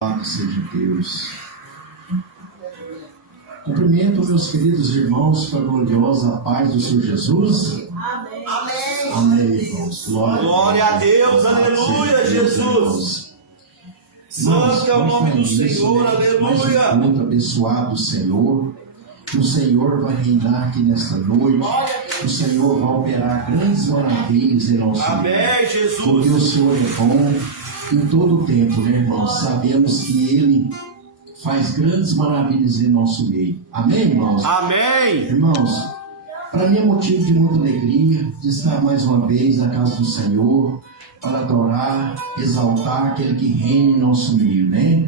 Louvado seja Deus. Cumprimento meus queridos irmãos com a gloriosa paz do Senhor Jesus. Amém. Amém, irmãos. Glória a Deus, aleluia, Jesus. Santo é o nome do Senhor, aleluia. Muito abençoado o Senhor. O Senhor vai reinar aqui nesta noite. O Senhor vai operar grandes maravilhas em nosso meio. Amém, Jesus. Porque o Senhor é bom em todo o tempo, né, irmãos? Sabemos que Ele faz grandes maravilhas em nosso meio. Amém, irmãos? Amém. Irmãos, para mim é motivo de muita alegria de estar mais uma vez na casa do Senhor para adorar, exaltar aquele que reina em nosso meio, né?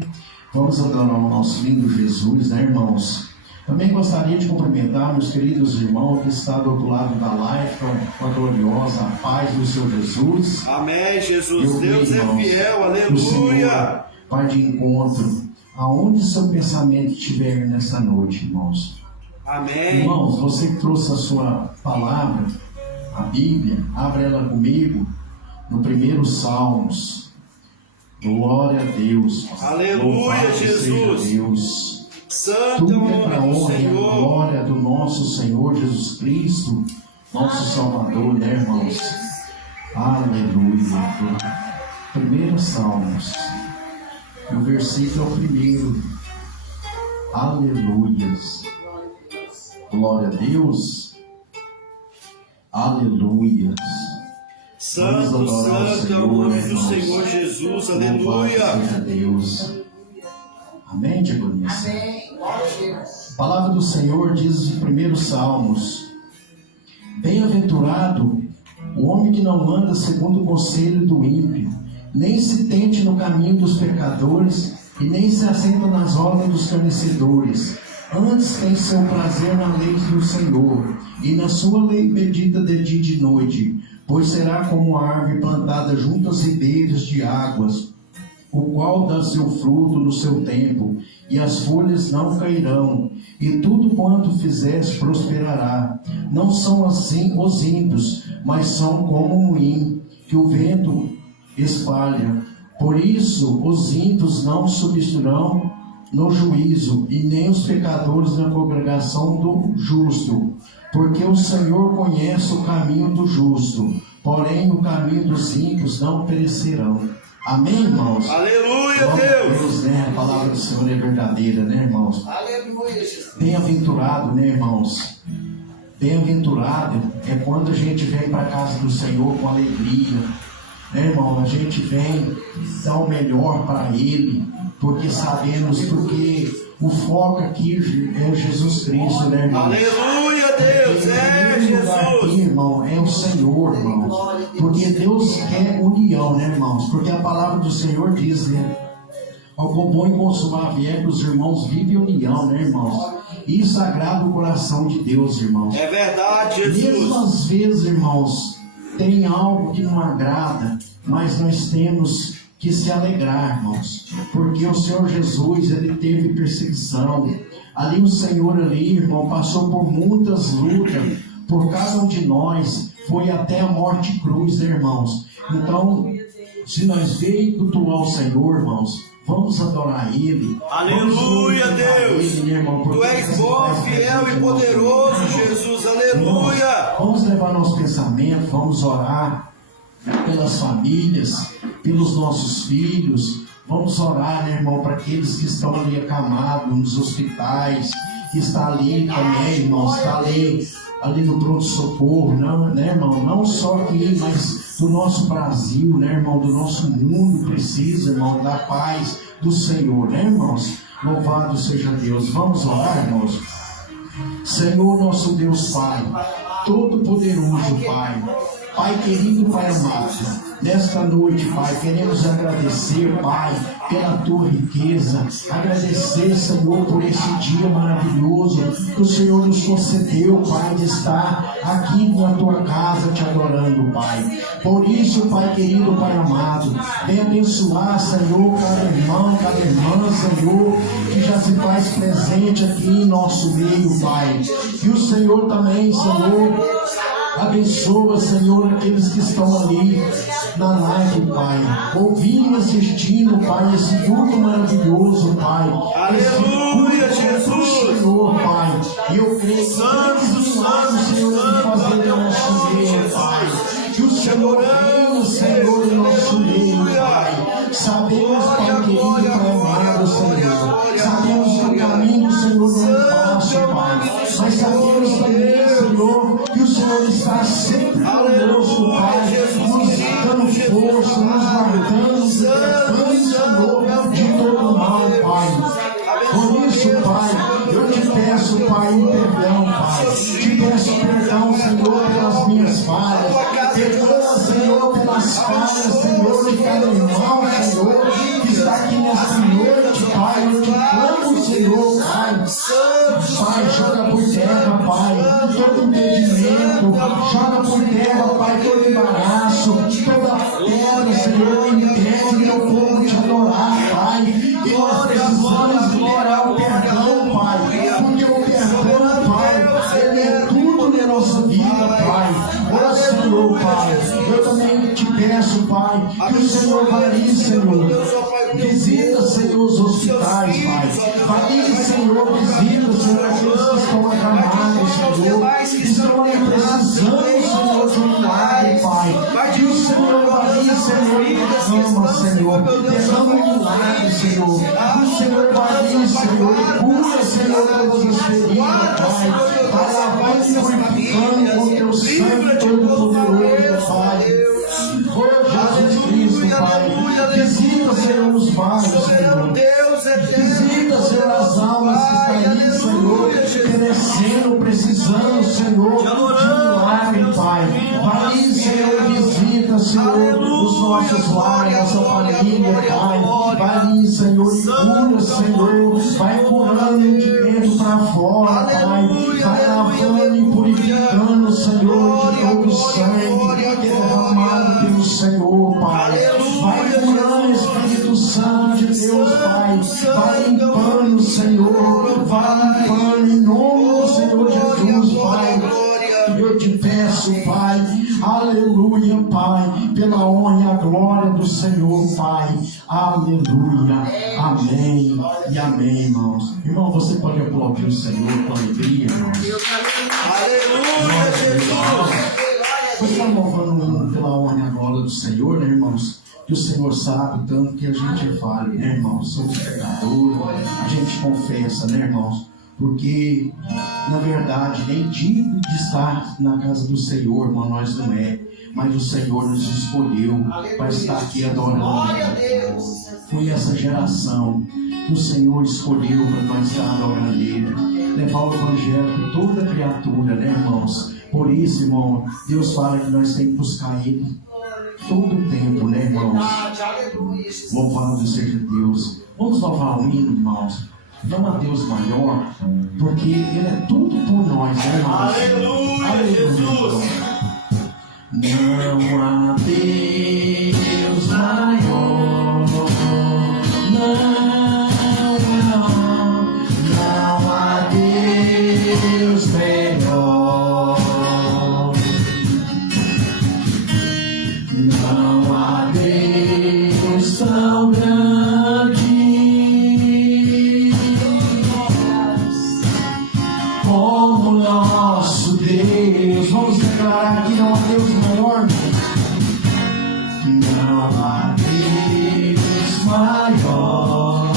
Vamos adorar o nosso lindo Jesus, né, irmãos? Também gostaria de cumprimentar meus queridos irmãos que estão do outro lado da live com a gloriosa paz do Senhor Jesus. Amém, Jesus. Deus irmãos, é fiel, o Senhor aleluia. vai de encontro aonde seu pensamento estiver nessa noite, irmãos. Amém. Irmãos, você que trouxe a sua palavra, a Bíblia, abre ela comigo no 1 Salmos. Glória a Deus. Aleluia, Louvado Jesus. seja Deus. Santo é Tudo o é para a nome do honra e a Senhor. glória do nosso Senhor Jesus Cristo, nosso Salvador, né, irmãos? Aleluia. 1 Salmos, o versículo é o primeiro. Aleluias. Glória a Deus. Aleluias. Santo, Vamos adorar o santo é o Senhor, nome do irmãos. Senhor Jesus, Louvado aleluia. seja Deus. Amém, diaconisa? Amém. Glória a Deus. A palavra do Senhor diz em 1 Salmos: Bem-aventurado o homem que não anda segundo o conselho do ímpio, nem se tente no caminho dos pecadores, e nem se assenta nas rodas dos escarnecedores. Antes tem seu prazer na lei do Senhor, e na sua lei medita de dia e de noite, pois será como a árvore plantada junto aos ribeiros de águas, o qual dá seu fruto no seu tempo, e as folhas não cairão, e tudo quanto fizeres prosperará. Não são assim os ímpios, mas são como um moinho que o vento espalha. Por isso os ímpios não subsistirão no juízo, e nem os pecadores na congregação do justo. Porque o Senhor conhece o caminho do justo, porém o caminho dos ímpios não perecerão. Amém, irmãos? Aleluia, Glória a Deus. Deus, né? A palavra do Senhor é verdadeira, né, irmãos? Aleluia, Jesus. Bem-aventurado, né, irmãos? Bem-aventurado é quando a gente vem para a casa do Senhor com alegria, né, irmão? A gente vem dar o melhor para Ele, porque sabemos, porque o foco aqui é Jesus Cristo, né, irmão? Aleluia, Deus. É Aqui, Jesus. irmão, é o Senhor, irmãos. Porque Deus quer união, né, irmãos? Porque a palavra do Senhor diz, né? Ao bom e consumável é que os irmãos vivem união, né, irmãos? Isso agrada o coração de Deus, irmãos. É verdade, Mesmo Jesus. às vezes, irmãos, tem algo que não agrada, mas nós temos que se alegrar, irmãos, porque o Senhor Jesus, Ele teve perseguição. Ali o Senhor ali, irmão, passou por muitas lutas, por cada um de nós, foi até a morte cruz, né, irmãos? Então, se nós veio cultuar o Senhor, irmãos, vamos adorar Ele. Aleluia, Vamos glorificar Deus. Ele, né, irmão? Porque Tu és esse bom, faz fiel parte e do nosso poderoso, coração. Jesus, aleluia. Vamos levar nosso pensamento, vamos orar pelas famílias, pelos nossos filhos. Vamos orar, né, irmão, para aqueles que estão ali acamados nos hospitais, que está ali também, irmão, está ali no pronto-socorro, né, irmão? Não só aqui, mas do nosso Brasil, né, irmão? Do nosso mundo precisa, irmão, da paz do Senhor, né, irmãos? Louvado seja Deus. Vamos orar, irmãos? Senhor, nosso Deus Pai, Todo-Poderoso, Pai, Pai querido, Pai amado, nesta noite, Pai, queremos agradecer, Pai, pela Tua riqueza, agradecer, Senhor, por esse dia maravilhoso que o Senhor nos concedeu, Pai, de estar aqui na Tua casa te adorando, Pai. Por isso, Pai querido, Pai amado, vem abençoar, Senhor, cada irmão, cada irmã, Senhor, que já se faz presente aqui em nosso meio, Pai. E o Senhor também, Senhor, abençoa, Senhor, aqueles que estão ali na live, Pai, ouvindo e assistindo, Pai, esse culto maravilhoso. Pai, um perdão, Pai. Te peço perdão, Senhor, pelas minhas falhas. Perdoa, Senhor, pelas falhas, Senhor, de cada irmão, Senhor, que está aqui nesta noite, Pai. Eu te clamo, Senhor, Pai. Pai, joga por terra, Pai, todo impedimento, joga por terra, Pai, todo embaraço, toda pedra, Senhor, impede meu povo te adorar, Pai. E nós precisamos liberar o perdão, Pai, porque o perdão, Pai, ele é tudo na nossa vida, Pai. Ó Senhor, Pai, eu também te peço, Pai, que o Senhor vai, Senhor. Visita, Senhor, os hospitais, Pai. Vai, Senhor, visita, Senhor, aqueles que estão acamados, Senhor. Estão aí precisando, Senhor, de um milagre, Pai. Que o Senhor vai, Senhor, e derrama, Senhor. Derrama um milagre, Senhor. O Senhor vai, Senhor, e cura, Senhor, todas as feridas, Pai. Vai lavando e purificando com teu sangue todo-poderoso, Pai. Oh, Jesus Cristo, Pai. Visita, Senhor, os bairros, Senhor. Visita, Senhor, as almas que estão aí, Senhor, perecendo, precisando, Senhor, de milagre, Pai. Vai, Senhor, visita, Senhor, os nossos lares, nossa família, Pai. Vai, Senhor, e cura, Senhor. Vai curando de dentro para fora, Pai. Vai lavando e purificando, Senhor, de todo o sangue que é derramado pelo Senhor, Pai. Vai curando, Espírito Santo de Deus, Pai. Vai limpando, Senhor. Vai limpando em nome do Senhor Jesus, Pai. Eu te peço, Pai, aleluia, Pai, pela honra e a glória do Senhor, Pai, aleluia, amém e amém, irmãos. Irmão, você pode aplaudir o Senhor com alegria, irmãos. Aleluia, Jesus. Você está louvando pela honra e a glória do Senhor, né, irmãos? Que o Senhor sabe tanto que a gente fale, né, irmãos? Somos pecadores, a gente confessa, né, irmãos? Porque, na verdade, nem digno de estar na casa do Senhor, irmão, nós não é. Mas o Senhor nos escolheu para estar aqui adorando. Foi essa geração que o Senhor escolheu para nós estar adorando Ele. Levar o Evangelho para toda criatura, né, irmãos? Por isso, irmão, Deus fala que nós temos que buscar Ele todo o tempo, né, irmãos? Louvado seja Deus. Vamos louvar o hino, irmãos. Não há Deus maior, porque Ele é tudo por nós, né, irmãos? Aleluia, Jesus. Não há Deus maior, não há Deus melhor, não há Deus tão grande como nosso Deus. Vamos declarar que não há Deus maior. Não há Deus maior.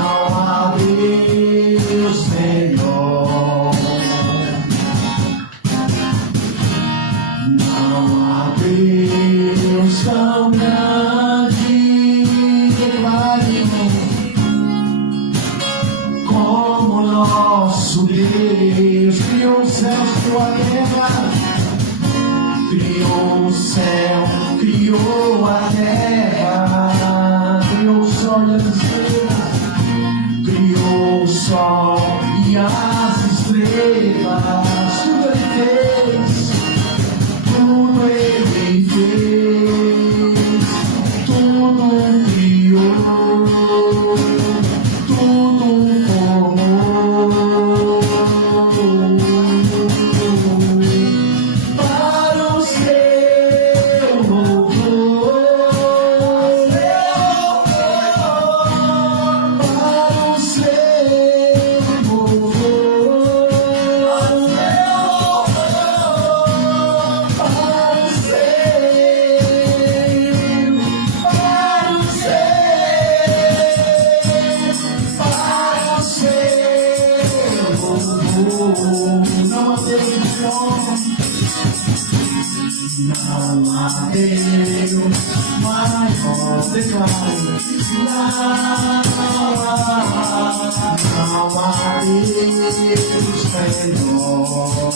Não há Deus melhor. Não há Deus tão grande. Declare como nosso Deus. Criou os céus, criou a terra, criou o céu, criou a terra, criou o sol e as estrelas, criou o sol e as estrelas. Tudo Ele fez, tudo Ele fez, tudo criou, tudo formou para o seu louvor, para o seu louvor, não há Deus maior, declaro, não há Não há Deus melhor.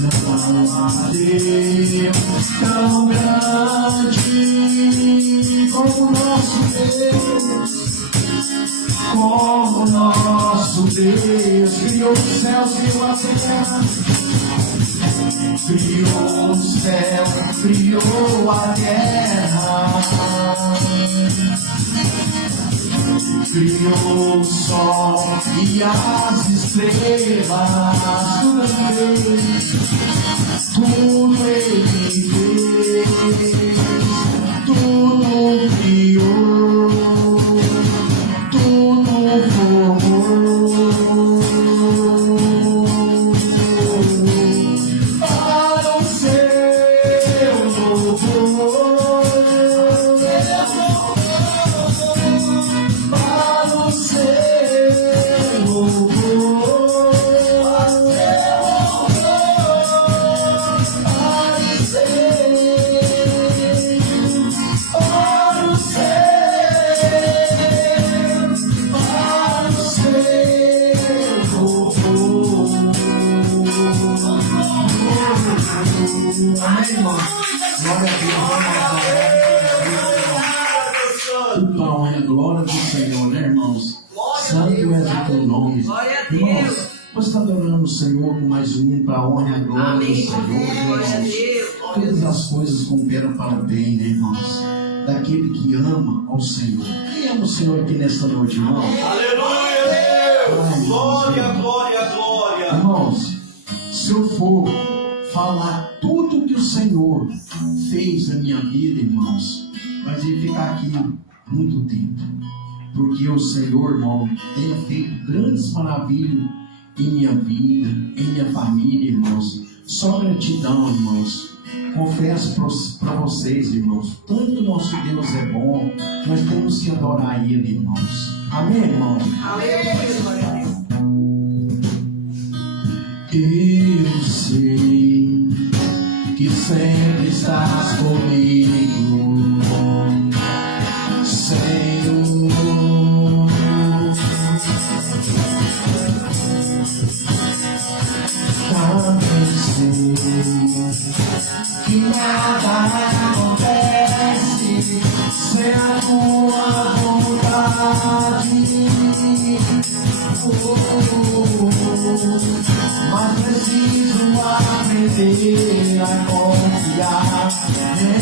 Não há Deus tão grande como nosso Deus. Como nosso Deus criou os céus, criou a terra, criou o céu, criou a terra, criou o sol e as estrelas, tudo Ele fez, tudo criou, tudo formou. Para o seu louvor, para o seu louvor, amém, irmão? Glória a Deus, então, é glória do Senhor, né, irmãos? Santo é o teu nome. Irmãos, você está adorando o Senhor com mais um para a honra e a glória do Senhor, irmãos. Todas as coisas cooperam para o bem, né, irmãos? Daquele que ama ao Senhor. Quem ama o Senhor aqui nesta noite, irmãos? Aleluia, Deus! Glória, glória, glória! Irmãos, se eu for falar tudo que o Senhor fez na minha vida, irmãos, mas ele ficar aqui muito tempo, porque o Senhor, irmão, tem feito grandes maravilhas em minha vida, em minha família, irmãos. Só gratidão, irmãos. Confesso para vocês, irmãos, tanto nosso Deus é bom, nós temos que adorar Ele, irmãos. Amém, irmão? Amém. Eu sei que sempre estás comigo, Senhor. Também sei que nada acontece sem a tua vontade. Mas preciso aprender a confiar em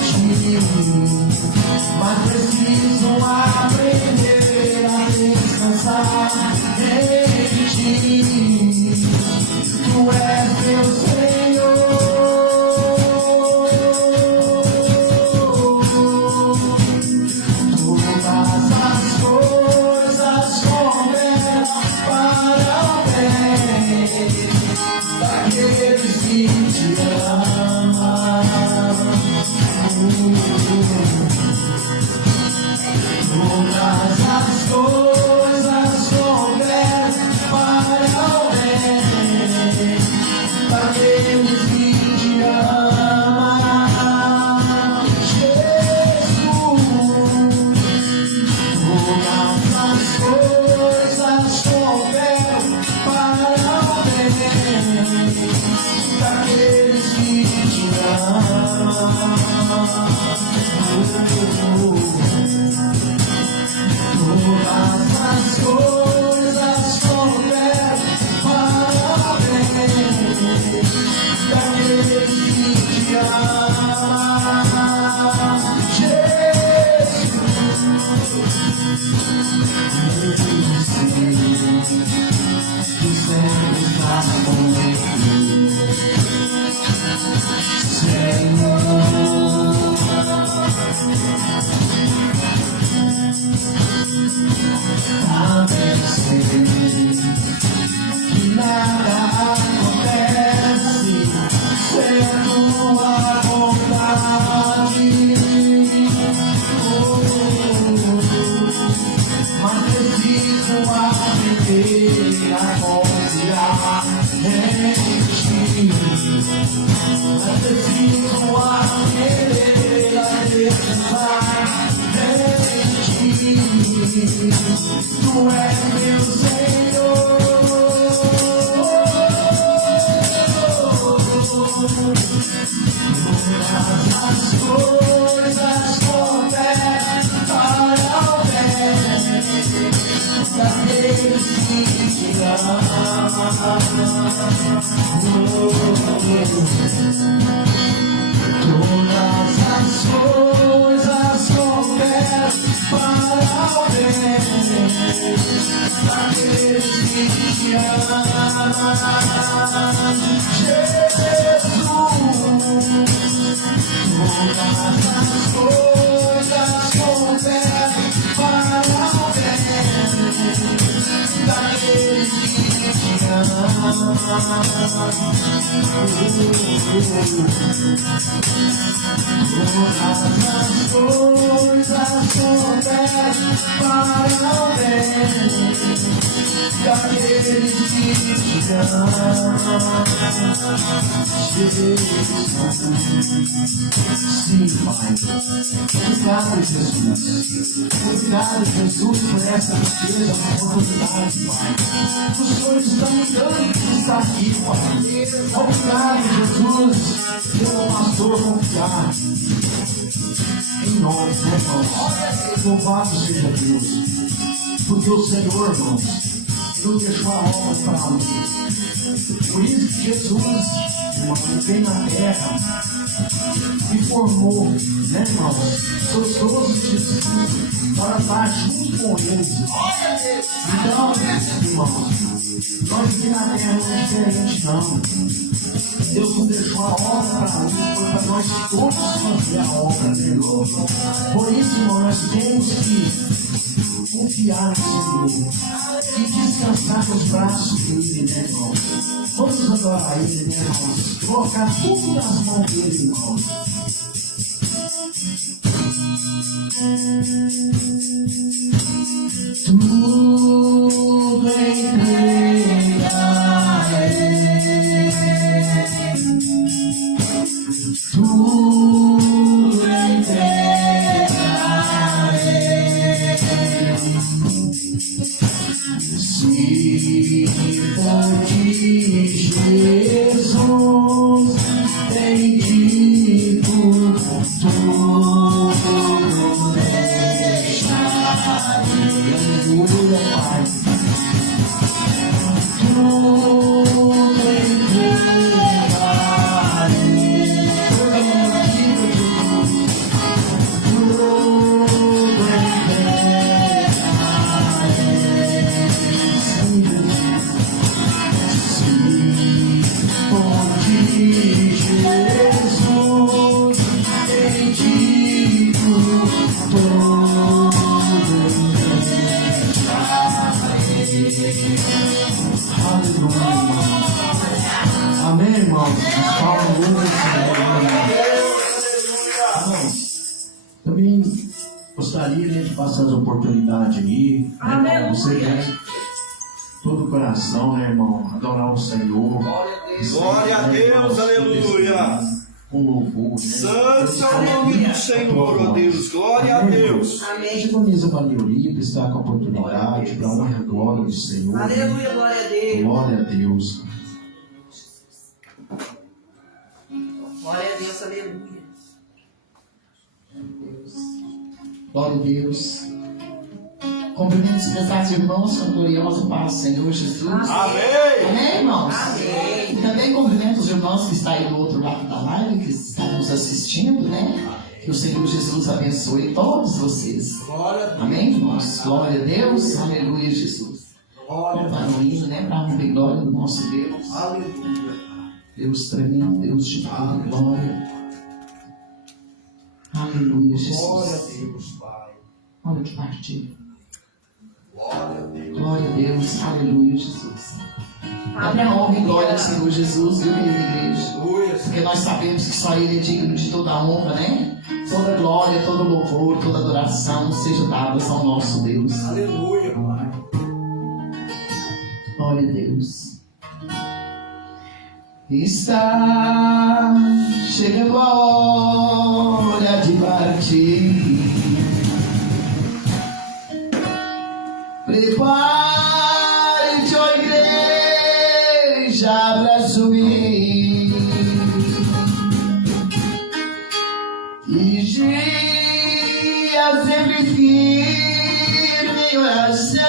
ti. Mas preciso aprender a descansar em ti. Tu és meu Senhor. Todas as coisas cooperam para o bem daqueles que te amam. Todas as coisas cooperam para o bem daqueles que te amam. Jesus, todas as coisas cooperam para o bem daqueles que te amam. Todas as coisas cooperam para o bem daqueles que te amam. Jesus, eu sei que sempre estás comigo, Senhor. Também sei que nada acontece sem a tua vontade. Mas preciso aprender a confiar em ti. Mas preciso aprender a descansar em ti. coisas cooperam para o bem daqueles que te amam. Todas as coisas cooperam para o bem daqueles que te amam. Jesus, todas as coisas cooperam para o bem daqueles que te amam. Todas as coisas cooperam para o bem daqueles que te amam. Sim, Pai. Obrigado, Jesus. Obrigado, Jesus, por essa riqueza, oportunidade, Pai. Os Senhores estão me dando que está aqui, Pai. Obrigado, Jesus, pelo pastor confiar em nós, né, irmãos? Louvado seja Deus, porque o Senhor, irmãos, não deixou a alma para mim. Por isso que Jesus, irmãos, veio na terra e formou, né, irmãos, seus 12 discípulos para estar junto com eles. Então, irmãos, nós aqui na terra não é diferente, não. Deus não deixou a obra para nós, foi para nós todos fazer a obra dele. Por isso, irmão, nós temos que confiar no Senhor e descansar nos braços dele, né, irmão? Vamos adorar ele, né, irmãos? Colocar tudo nas mãos dele, irmãos. Tudo entregarei, tudo entregarei. Se for de Jesus tem dito, tudo deixarei. Aleluia, Pai. Tudo entregarei. Tudo Amém, irmãos? Irmãos, também gostaria, né, de passar essa oportunidade aí, né, irmão? Você tem todo o coração, né, irmão? Adorar o Senhor. Glória a Deus, aleluia. Com louvor, né? Santo é o nome do Senhor, ó Deus. Glória a Deus. Amém. Economiza para a maioria que está com a oportunidade para a honra e a glória do Senhor. Aleluia, glória a Deus. Glória a Deus. Glória a Deus, aleluia. Glória a Deus. Cumprimentos prezados irmãos com a gloriosa paz do Senhor Jesus. Amém. Amém, irmãos? Amém. E também cumprimento os irmãos que estão aí do outro lado da live, que estão nos assistindo, né? Que o Senhor Jesus abençoe todos vocês. Glória a Deus. Amém, irmãos? Glória a Deus. Aleluia, Jesus. Glória a Para o hino, né? Para a honra e glória do nosso Deus. Deus. Aleluia. Deus tremendo, Deus de toda glória. Aleluia, Jesus. Glória a Deus, Pai. Olha que partilha. Glória a Deus. Glória a Deus, aleluia, Jesus. É para a honra e glória do Senhor Jesus, viu, querida igreja? Aleluia. Porque nós sabemos que só Ele é digno de toda a honra, né? Toda glória, todo louvor, toda adoração seja dadas ao nosso Deus. Aleluia, Pai. Glória a Deus. Está chegando a hora de partir. Prepare-te, ó igreja, para subir. Vigia sempre firme em oração.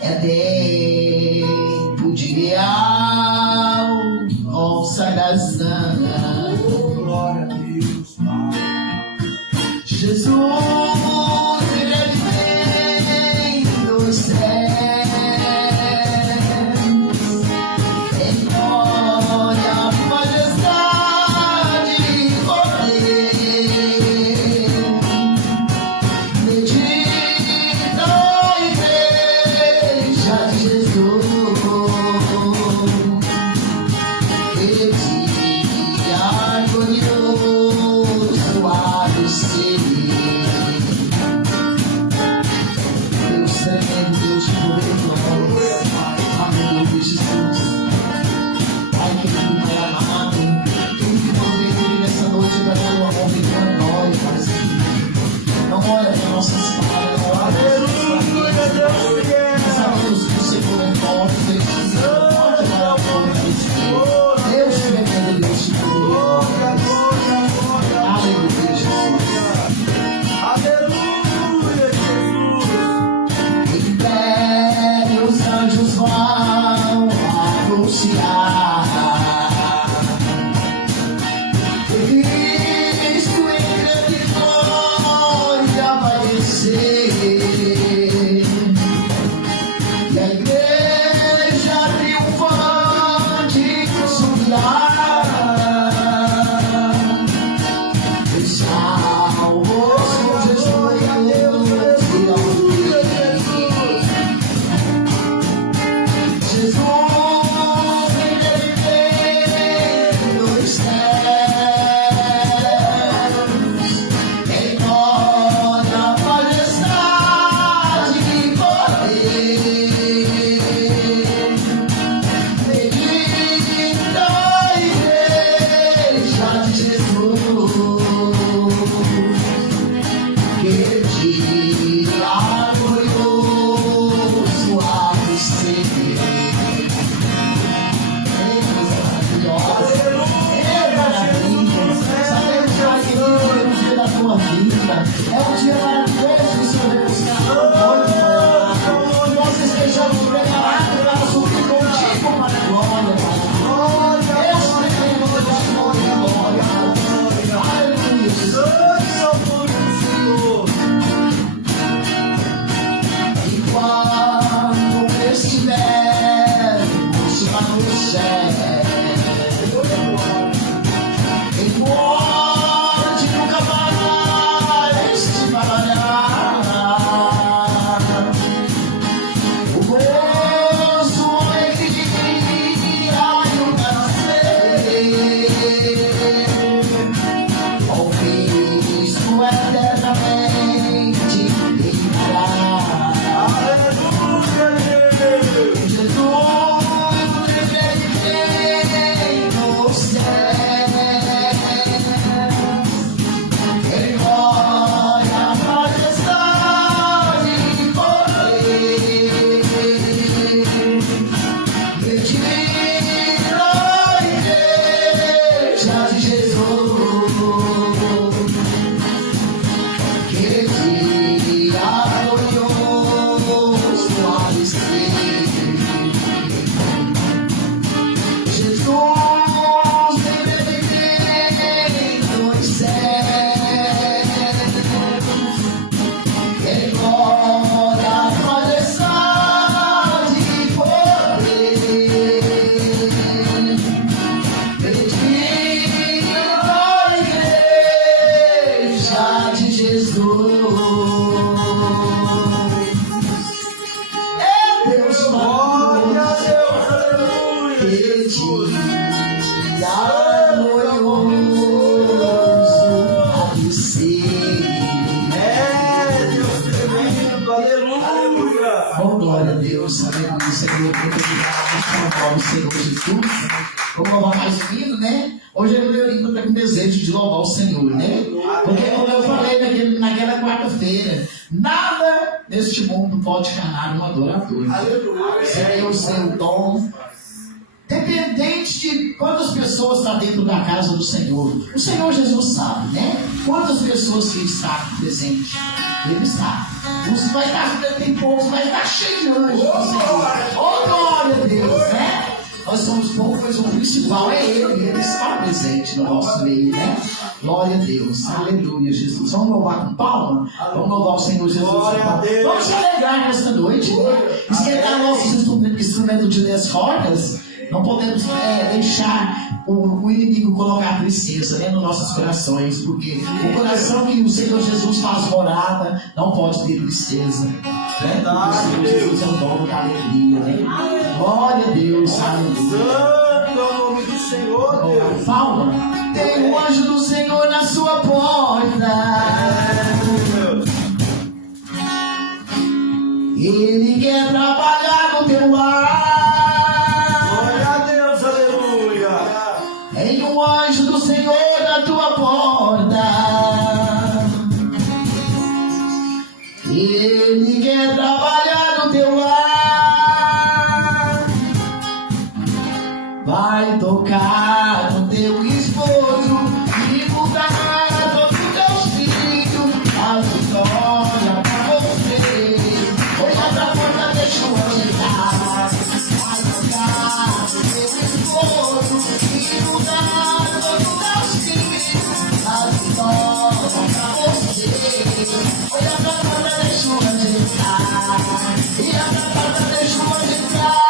É tempo de real consagração. Glória a Deus, Pai. Jesus, Ele vem dos céus, em glória, majestade e poder. Bendita a Igreja de Jesus. Oh, glória a Deus, aleluia, Senhor, muito obrigado, o Senhor Jesus. Vamos louvar mais um hino, né? Hoje a Leolinda está com desejo de louvar o Senhor, né? Porque como eu falei naquela quarta-feira, nada neste mundo pode calar um adorador. Aleluia. Se é o seu dom, Dependente de quantas pessoas estão dentro da casa do Senhor. O Senhor Jesus sabe, né? Quantas pessoas que está aqui presente. Ele está. Você vai estar, tem poucos, vai estar cheio de anjos. Oh, glória a Deus, né? Nós somos poucos, mas o principal é Ele. Ele está presente no nosso meio, né? Glória a Deus. Aleluia, Jesus. Vamos louvar com palma? Vamos louvar o Senhor Jesus. Glória a Deus. Vamos se alegrar nesta noite, né? Esquentar nossos instrumentos de 10 cordas. Não podemos deixar o inimigo colocar tristeza, né, nos nossos corações, porque o coração que o Senhor Jesus faz morada não pode ter tristeza, né? O Senhor Jesus é o dono da alegria, né? Glória a Deus, aleluia. Santo é o nome do Senhor, Deus. Fala, tem um anjo do Senhor na sua porta. Ele quer trabalhar no teu lar. Tem um anjo do Senhor na tua porta. Ele quer trabalhar no teu lar. Vai tocar no teu esposo e mudar todo o teu filho. A vitória pra você. Olha pra porta, deixa o anjo entrar. Vai tocar no teu esposo e mudar todo o teu filho. A vitória pra você. Olha pra porta, deixa o anjo entrar. E abre a porta, deixa o anjo entrar.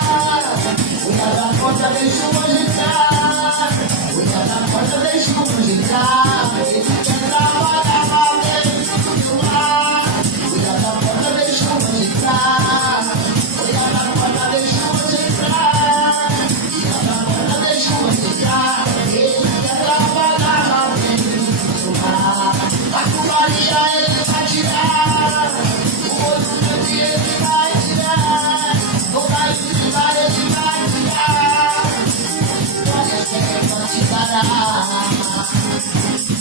Olha pra porta, deixa o anjo entrar. Olha pra porta, deixa o anjo entrar. Ele quer trabalhar lá dentro do teu lar. Olha pra porta, deixa o anjo entrar. Olha pra porta, deixa o anjo entrar. Olha pra porta, deixa o anjo entrar. Ele quer trabalhar lá dentro do teu lar. A culparia ele vai tirar. O outro canto ele vai tirar. Não vai tirar, ele vai tirar. Pode ser, pode parar.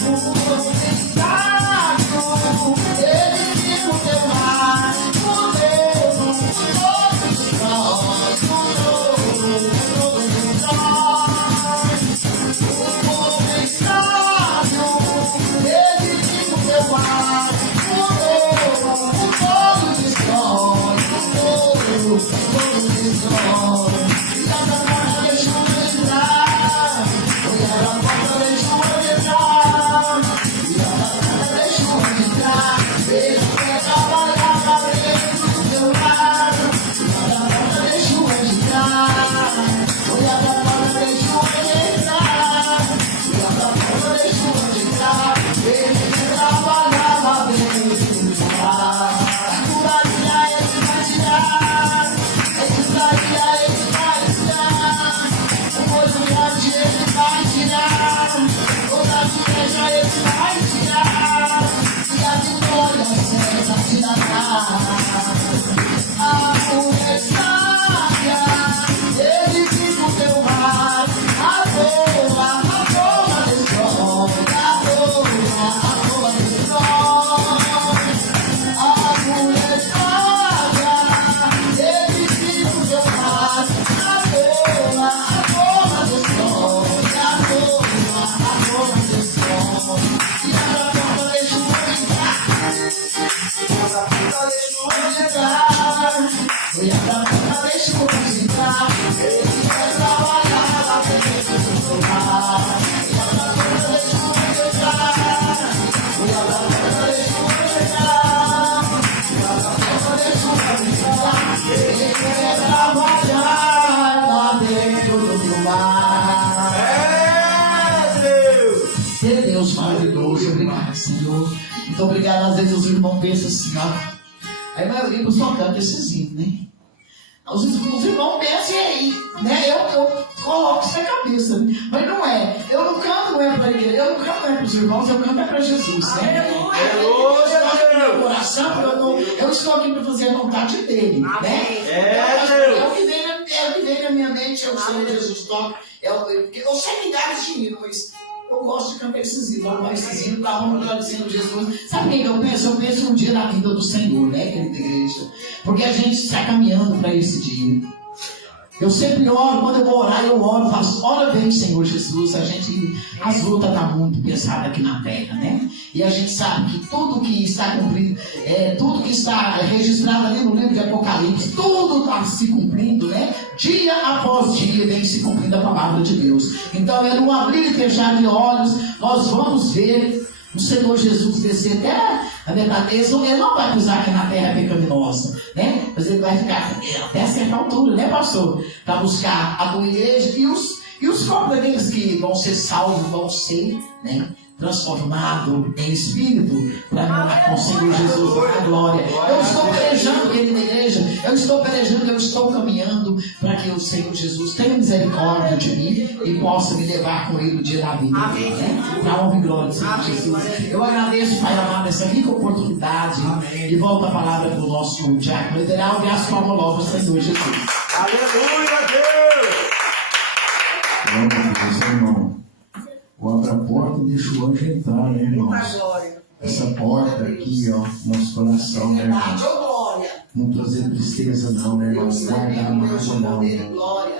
O comentário, ele fica o teu lar. O Deus, todos nós, todos nós. O comentário, ele fica o teu lar. O Deus, todos nós, todos nós. E a porta deixa o anjo entrar. Olha a porta, deixa o anjo entrar. E a porta deixa o anjo entrar. Ele quer trabalhar lá dentro do teu lar. E a porta deixa o anjo entrar. Olha a porta, deixa o anjo entrar. E a porta deixa o anjo entrar. Ele quer trabalhar lá dentro do teu lar. A curaria ele vai tirar. A curaria ele vai tirar. O olho grande ele vai tirar. Toda doença ele vai tirar. E a vitória certa te dará. A necessária, ele fica o teu lar. A boa destrói. A boa destrói. A necessária, ele fica o teu lar. A boa destrói. A boa destrói. E a porta deixa o anjo entrar. A porta deixa o anjo entrar. E a porta deixa o anjo entrar. Ele quer trabalhar lá dentro do teu lar. E a porta deixa o anjo entrar. E a porta deixa o anjo entrar. E a porta deixa o anjo entrar. Ele quer trabalhar lá dentro do teu lar. É, Deus. Deus maravilhoso, obrigado, Senhor. Muito obrigado. Às vezes os irmãos pensam assim, ó. Aí a maioria dos só canta esses hinos, né? Os irmãos pensam e aí, né? Eu coloco isso na cabeça, né? Mas não é. Eu não canto, não é para a igreja. Eu não canto, não é para os irmãos, eu canto é para Jesus, né? Meu coração, eu estou aqui para fazer a vontade dele, né? É o que vem na minha mente, é o Senhor Jesus toca. Eu sei milhares de hinos, mas eu gosto de cantar esses hinos, louvar esses hinos, para honrar dizendo Jesus. Sabe o que eu penso? Eu penso um dia na vida do Senhor, né, querida igreja? Porque a gente está caminhando para esse dia. Eu sempre oro, quando eu vou orar, eu oro, faço, ora bem, Senhor Jesus, as lutas estão muito pesadas aqui na terra, né? E a gente sabe que tudo que está cumprido, tudo que está registrado ali no livro de Apocalipse, tudo está se cumprindo, né? Dia após dia vem se cumprindo a palavra de Deus. Então, é no abrir e fechar de olhos, nós vamos ver o Senhor Jesus descer até a metade. Ele não vai pisar aqui na terra pecaminosa, né? Mas ele vai ficar até certa altura, né, pastor? Para buscar a tua igreja e os corpos daqueles que vão ser salvos, vão ser, né, transformados em espírito para morar com o Senhor Jesus na glória. Eu estou pelejando, querida igreja, eu estou caminhando para que o Senhor Jesus tenha misericórdia de mim e possa me levar com ele no dia da vida, né? Para honra e glória do Senhor Jesus. Eu agradeço, Pai amado, essa rica oportunidade. E volta a palavra do nosso diácono Ederaldo e as palmas logo, Senhor Jesus. Aleluia, Deus! Glória a Deus, irmão. Abre a porta e deixa o anjo entrar, né, irmãos? Essa porta aqui, ó, nosso coração, né, irmãos? Não trazer tristeza, não, né, irmãos? Guardar mágoa, não.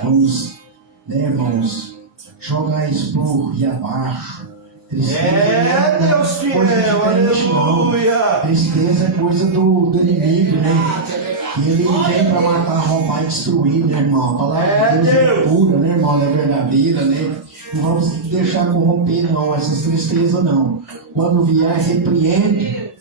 Vamos, né, irmãos? Jogar isso pro rio abaixo. Tristeza Deus fiel, aleluia! Tristeza é coisa do inimigo, né? E ele vem para matar, roubar e destruir, né, irmão? A palavra de Deus é pura, né, irmão? É verdadeira, né? Não vamos deixar corromper, não, essas tristezas, não. Quando vier, repreende,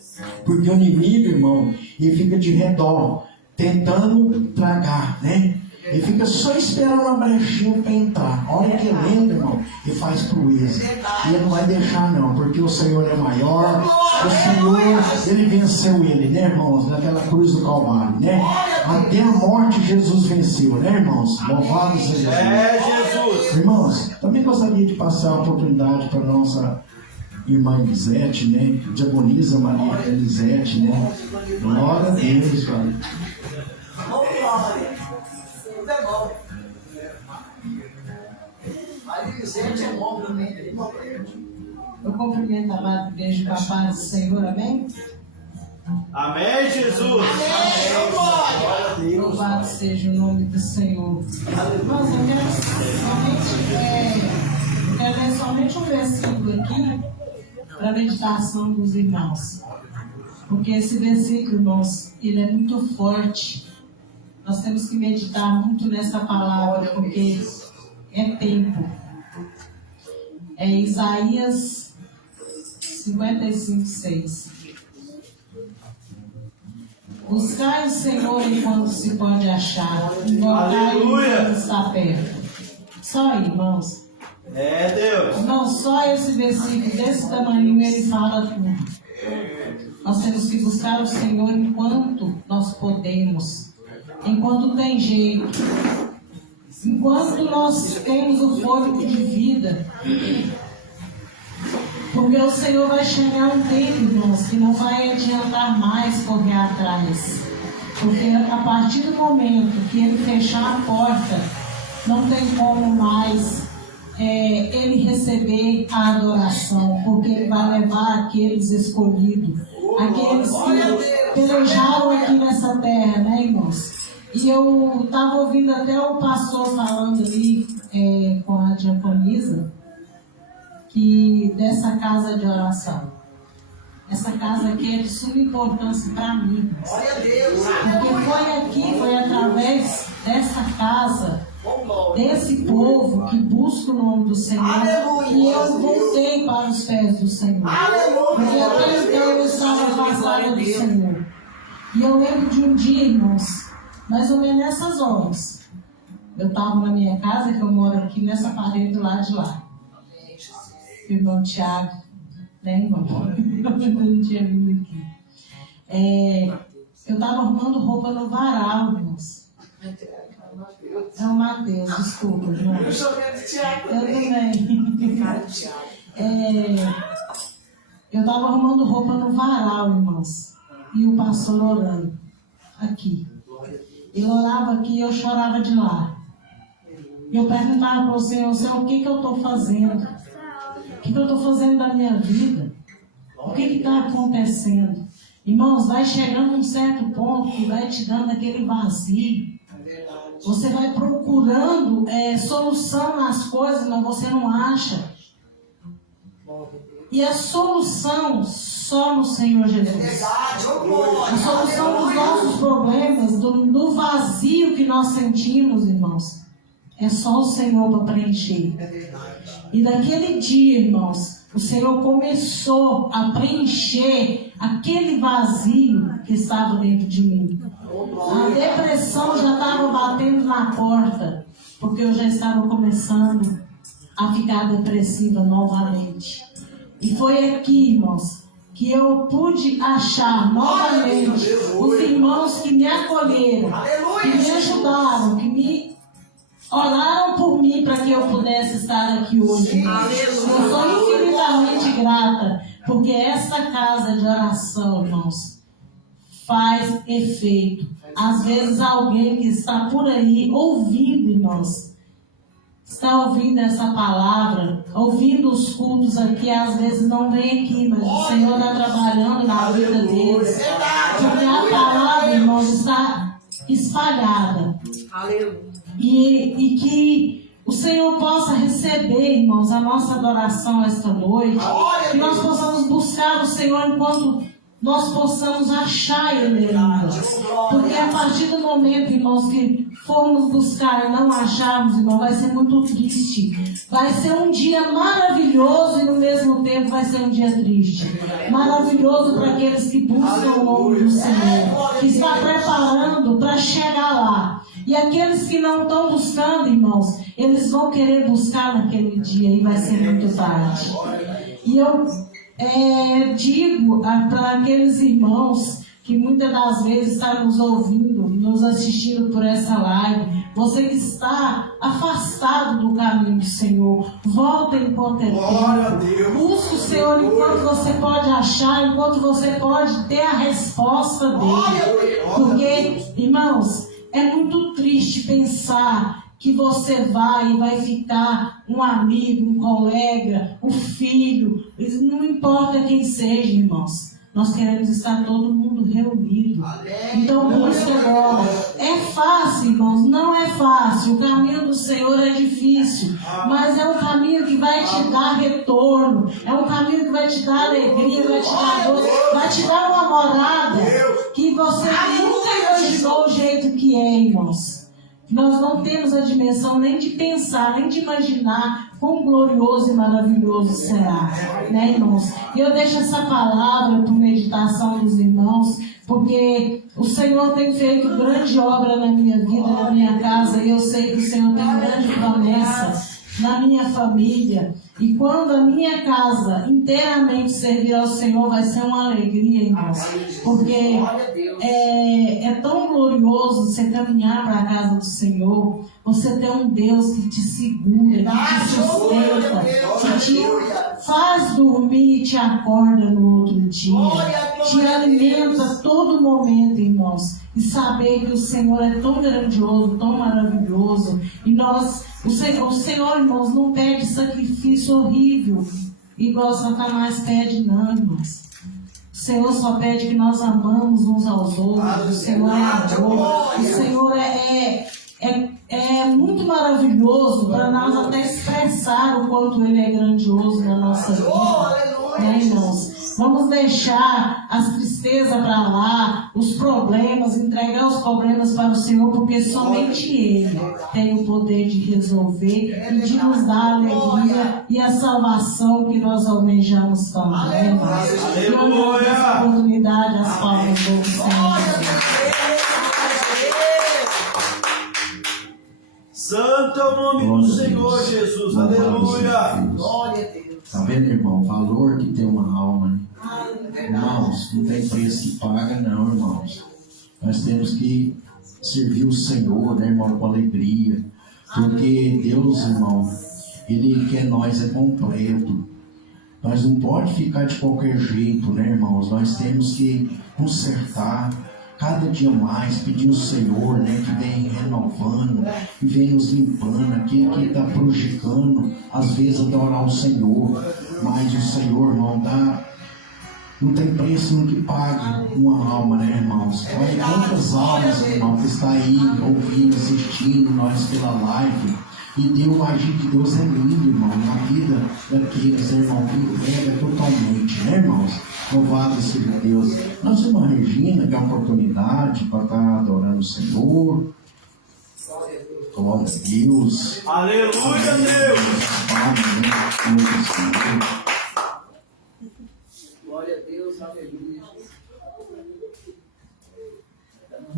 porque o inimigo, irmão, ele fica de redor, tentando tragar, né? Ele fica só esperando a brechinha para entrar. A hora que ele entra, irmão, ele faz proeza. E ele não vai deixar, não, porque o Senhor é maior. O Senhor, ele venceu ele, né, irmãos? Naquela cruz do Calvário, né? Até a morte Jesus venceu, né, irmãos? Louvado seja Jesus. Jesus! Irmãos, também gostaria de passar a oportunidade para a nossa irmã Elisete, né? Diagonisa Maria Elisete, né? Glória a Deus, cara. É bom. A Elisete é bom também. Eu cumprimento a amada igreja com a paz do Senhor, amém? Amém, Jesus! Amém. Louvado seja o nome do Senhor. Mas eu quero ler somente um versículo aqui para a meditação dos irmãos. Porque esse versículo, irmãos, ele é muito forte. Nós temos que meditar muito nessa palavra, porque é tempo. É Isaías 55:6. Buscai o Senhor enquanto se pode achar, invocai enquanto está perto. Só aí, irmãos. Deus! Não, só esse versículo desse tamanho ele fala tudo. Nós temos que buscar o Senhor enquanto nós podemos. Enquanto tem jeito, enquanto nós temos o fôlego de vida, porque o Senhor vai chegar um tempo, irmãos, que não vai adiantar mais correr atrás, porque a partir do momento que Ele fechar a porta, não tem como mais Ele receber a adoração, porque Ele vai levar aqueles escolhidos, aqueles que pelejaram aqui nessa terra, né, irmãos? E eu estava ouvindo até o pastor falando ali com a diaconisa que dessa casa de oração. Essa casa aqui é de suma importância para mim. Glória a Deus. Porque foi aqui, foi através dessa casa, desse povo que busca o nome do Senhor, que eu voltei para os pés do Senhor. Porque até então eu estava afastada do Senhor. E eu lembro de um dia, irmãos, mais ou menos nessas horas. Eu estava na minha casa, que eu moro aqui nessa parede do lado de lá. Irmão Tiago, né, irmão? Eu não tinha vindo aqui. Eu estava arrumando roupa no varal, irmãos. É o Mateus, desculpa, irmão. Eu também. Eu estava arrumando roupa no varal, irmãos. E o pastor orando aqui. Ele orava aqui e eu chorava de lá. Eu perguntava para o Senhor, o que eu estou fazendo? O que eu estou fazendo da minha vida? O que está acontecendo? Irmãos, vai chegando um certo ponto que vai te dando aquele vazio. Você vai procurando solução nas coisas, mas você não acha. E a solução só no Senhor Jesus. A solução dos nossos problemas, do vazio que nós sentimos, irmãos, é só o Senhor para preencher. E daquele dia, irmãos, o Senhor começou a preencher aquele vazio que estava dentro de mim. A depressão já estava batendo na porta, porque eu já estava começando a ficar depressiva novamente. E foi aqui, irmãos, que eu pude achar novamente os irmãos que me acolheram, que me ajudaram, que me oraram por mim para que eu pudesse estar aqui hoje. Eu sou infinitamente grata, porque esta casa de oração, irmãos, faz efeito. Às vezes alguém que está por aí ouvindo, irmãos, está ouvindo essa palavra, ouvindo os cultos aqui, às vezes não vem aqui, mas o Senhor está trabalhando na vida deles. Porque a palavra, irmãos, está espalhada. E que o Senhor possa receber, irmãos, a nossa adoração esta noite. Que nós possamos buscar o Senhor enquanto nós possamos achar Ele ainda. Porque a partir do momento, irmãos, que formos buscar e não acharmos, irmão, vai ser muito triste. Vai ser um dia maravilhoso e no mesmo tempo vai ser um dia triste. Maravilhoso para aqueles que buscam o nome do Senhor, que está preparando para chegar lá. E aqueles que não estão buscando, irmãos, eles vão querer buscar naquele dia e vai ser muito tarde. E eu digo para aqueles irmãos que muitas das vezes estão nos ouvindo, nos assistindo por essa live, você que está afastado do caminho do Senhor, volta enquanto é tempo, busque o Senhor enquanto você pode achar, enquanto você pode ter a resposta dele. Porque, irmãos, é muito triste pensar que você vai ficar um amigo, um colega, um filho, não importa quem seja, irmãos. Nós queremos estar todo mundo reunido. Então busque agora. É fácil, irmãos? Não é fácil. O caminho do Senhor é difícil. Mas é um caminho que vai te dar retorno. É um caminho que vai te dar alegria, vai te dar gozo, vai te dar uma morada que você nunca imaginou o jeito que é, irmãos. Nós não temos a dimensão nem de pensar, nem de imaginar quão glorioso e maravilhoso será, né, irmãos? E eu deixo essa palavra para meditação dos irmãos, porque o Senhor tem feito grande obra na minha vida, na minha casa, e eu sei que o Senhor tem grande promessa na minha família. E quando a minha casa inteiramente servir ao Senhor, vai ser uma alegria, irmãos. Porque é tão glorioso você caminhar para a casa do Senhor. Você ter um Deus que te segura, que te sustenta, que te faz dormir e te acorda no outro dia. Te alimenta a todo momento, irmãos. E saber que o Senhor é tão grandioso, tão maravilhoso. E o Senhor, irmãos, não pede sacrifício horrível, igual Satanás pede, não, irmãos. O Senhor só pede que nós amamos uns aos outros. O Senhor é amor. O Senhor é muito maravilhoso para nós até expressar o quanto Ele é grandioso na nossa vida. Né, irmãos? Vamos deixar as tristezas para lá, os problemas, entregar os problemas para o Senhor, porque somente Ele tem o poder de resolver e de nos dar a alegria e a salvação que nós almejamos também. Né, irmãos? Eu dou essa oportunidade às palmas do Senhor. Santo é o nome do Senhor Jesus, aleluia. Glória a Deus. Está vendo, irmão? O valor que tem uma alma, né? Irmãos, não tem preço que paga, não, irmãos. Nós temos que servir o Senhor, né, irmão, com alegria. Porque Deus, irmão, Ele quer nós é completo. Nós não pode ficar de qualquer jeito, né, irmãos? Nós temos que consertar cada dia mais, pedir ao Senhor, né, que vem renovando, que vem nos limpando, aquele que está projicando, às vezes adorar o Senhor, mas o Senhor, irmão, está Não tem preço no que pague uma alma, né, irmãos? Olha quantas almas, irmão, que está aí ouvindo, assistindo nós pela live. E Deus, o agir de Deus é lindo, irmão, na vida daqueles, irmão, que entrega totalmente, né, irmãos? Louvado seja Deus. Nós temos uma Regina, que é uma oportunidade para estar adorando o Senhor. Glória a Deus. Aleluia, Deus. Glória a Deus, aleluia.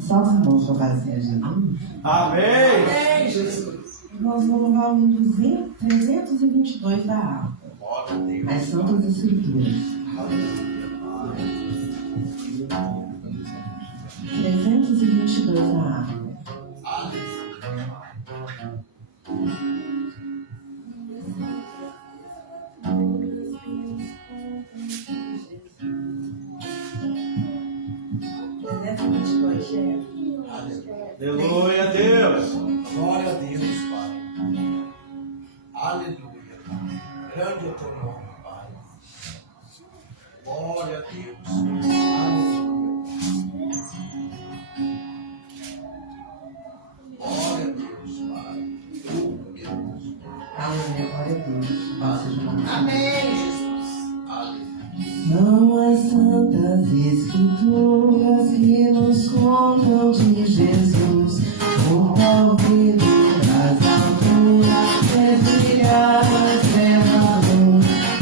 Só os irmãos jogarem a Jesus. Amém. Amém, Jesus. Nós vamos levar o 322 da água. As Santas Escrituras. 322 da água. Aleluia a Deus. Glória a Deus, Pai. Aleluia, Pai. Grande é o teu nome, Pai. Glória a Deus. Aleluia. Glória a Deus, Pai. Aleluia, glória a Deus. Amém, Jesus. Aleluia. São as Santas Escrituras que nos contam de Jesus, o qual veio das alturas, desbrilhar as trevas,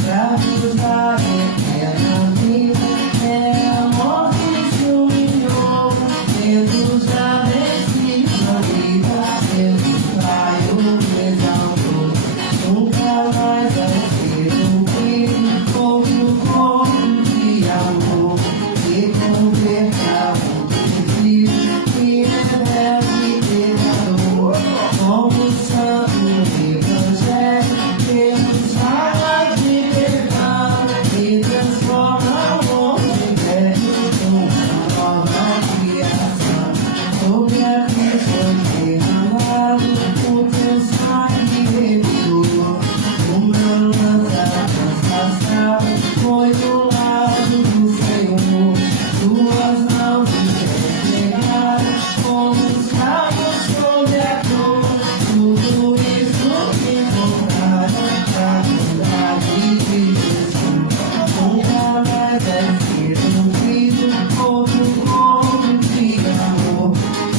pra nos dar eterna vida. É a morte que se humilhou, Jesus já venceu a vida, Jesus Pai o exaltou, nunca mais vai ser um filho, como de amor, e conversa o pedido, que é de pecador, como santo evangelho, que nos fala de perdão, e transforma o homem velho numa nova criação. Sobre a cruz foi derramado o teu sangue remidor, uma lança transpassada foi do lado do Senhor, tuas mãos entregadas como escravos sobre a dor, tudo isso que compraram pra cuidar de Jesus. Nunca mais vai ser um filho, outro como de amor,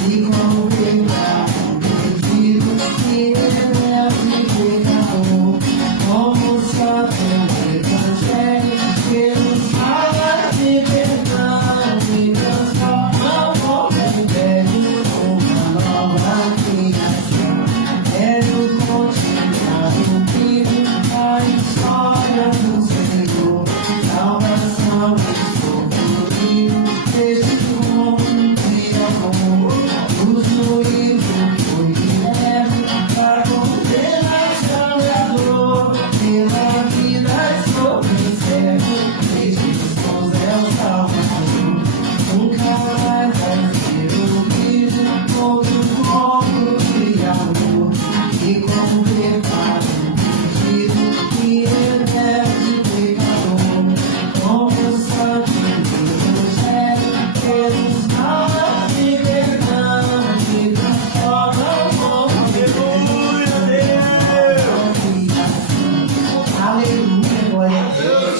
e convertar o pedido que é de pecador, como santo evangelho que nos fala de perdão e transforma o homem velho numa nova criação. Quero continuar ouvindo a história do Senhor, salvação descobrindo deste mundo de amor. O juízo foi liberto para condenação e a dor, pela vida sobre o cego, e Jesus é o Salvador. Nunca mais vai ser ouvido outro como de amor, e como preparo o pedido que ele é de pecador, como santo evangelho que nos fala de perdão, que transforma o homem Aleluia, glória a Deus.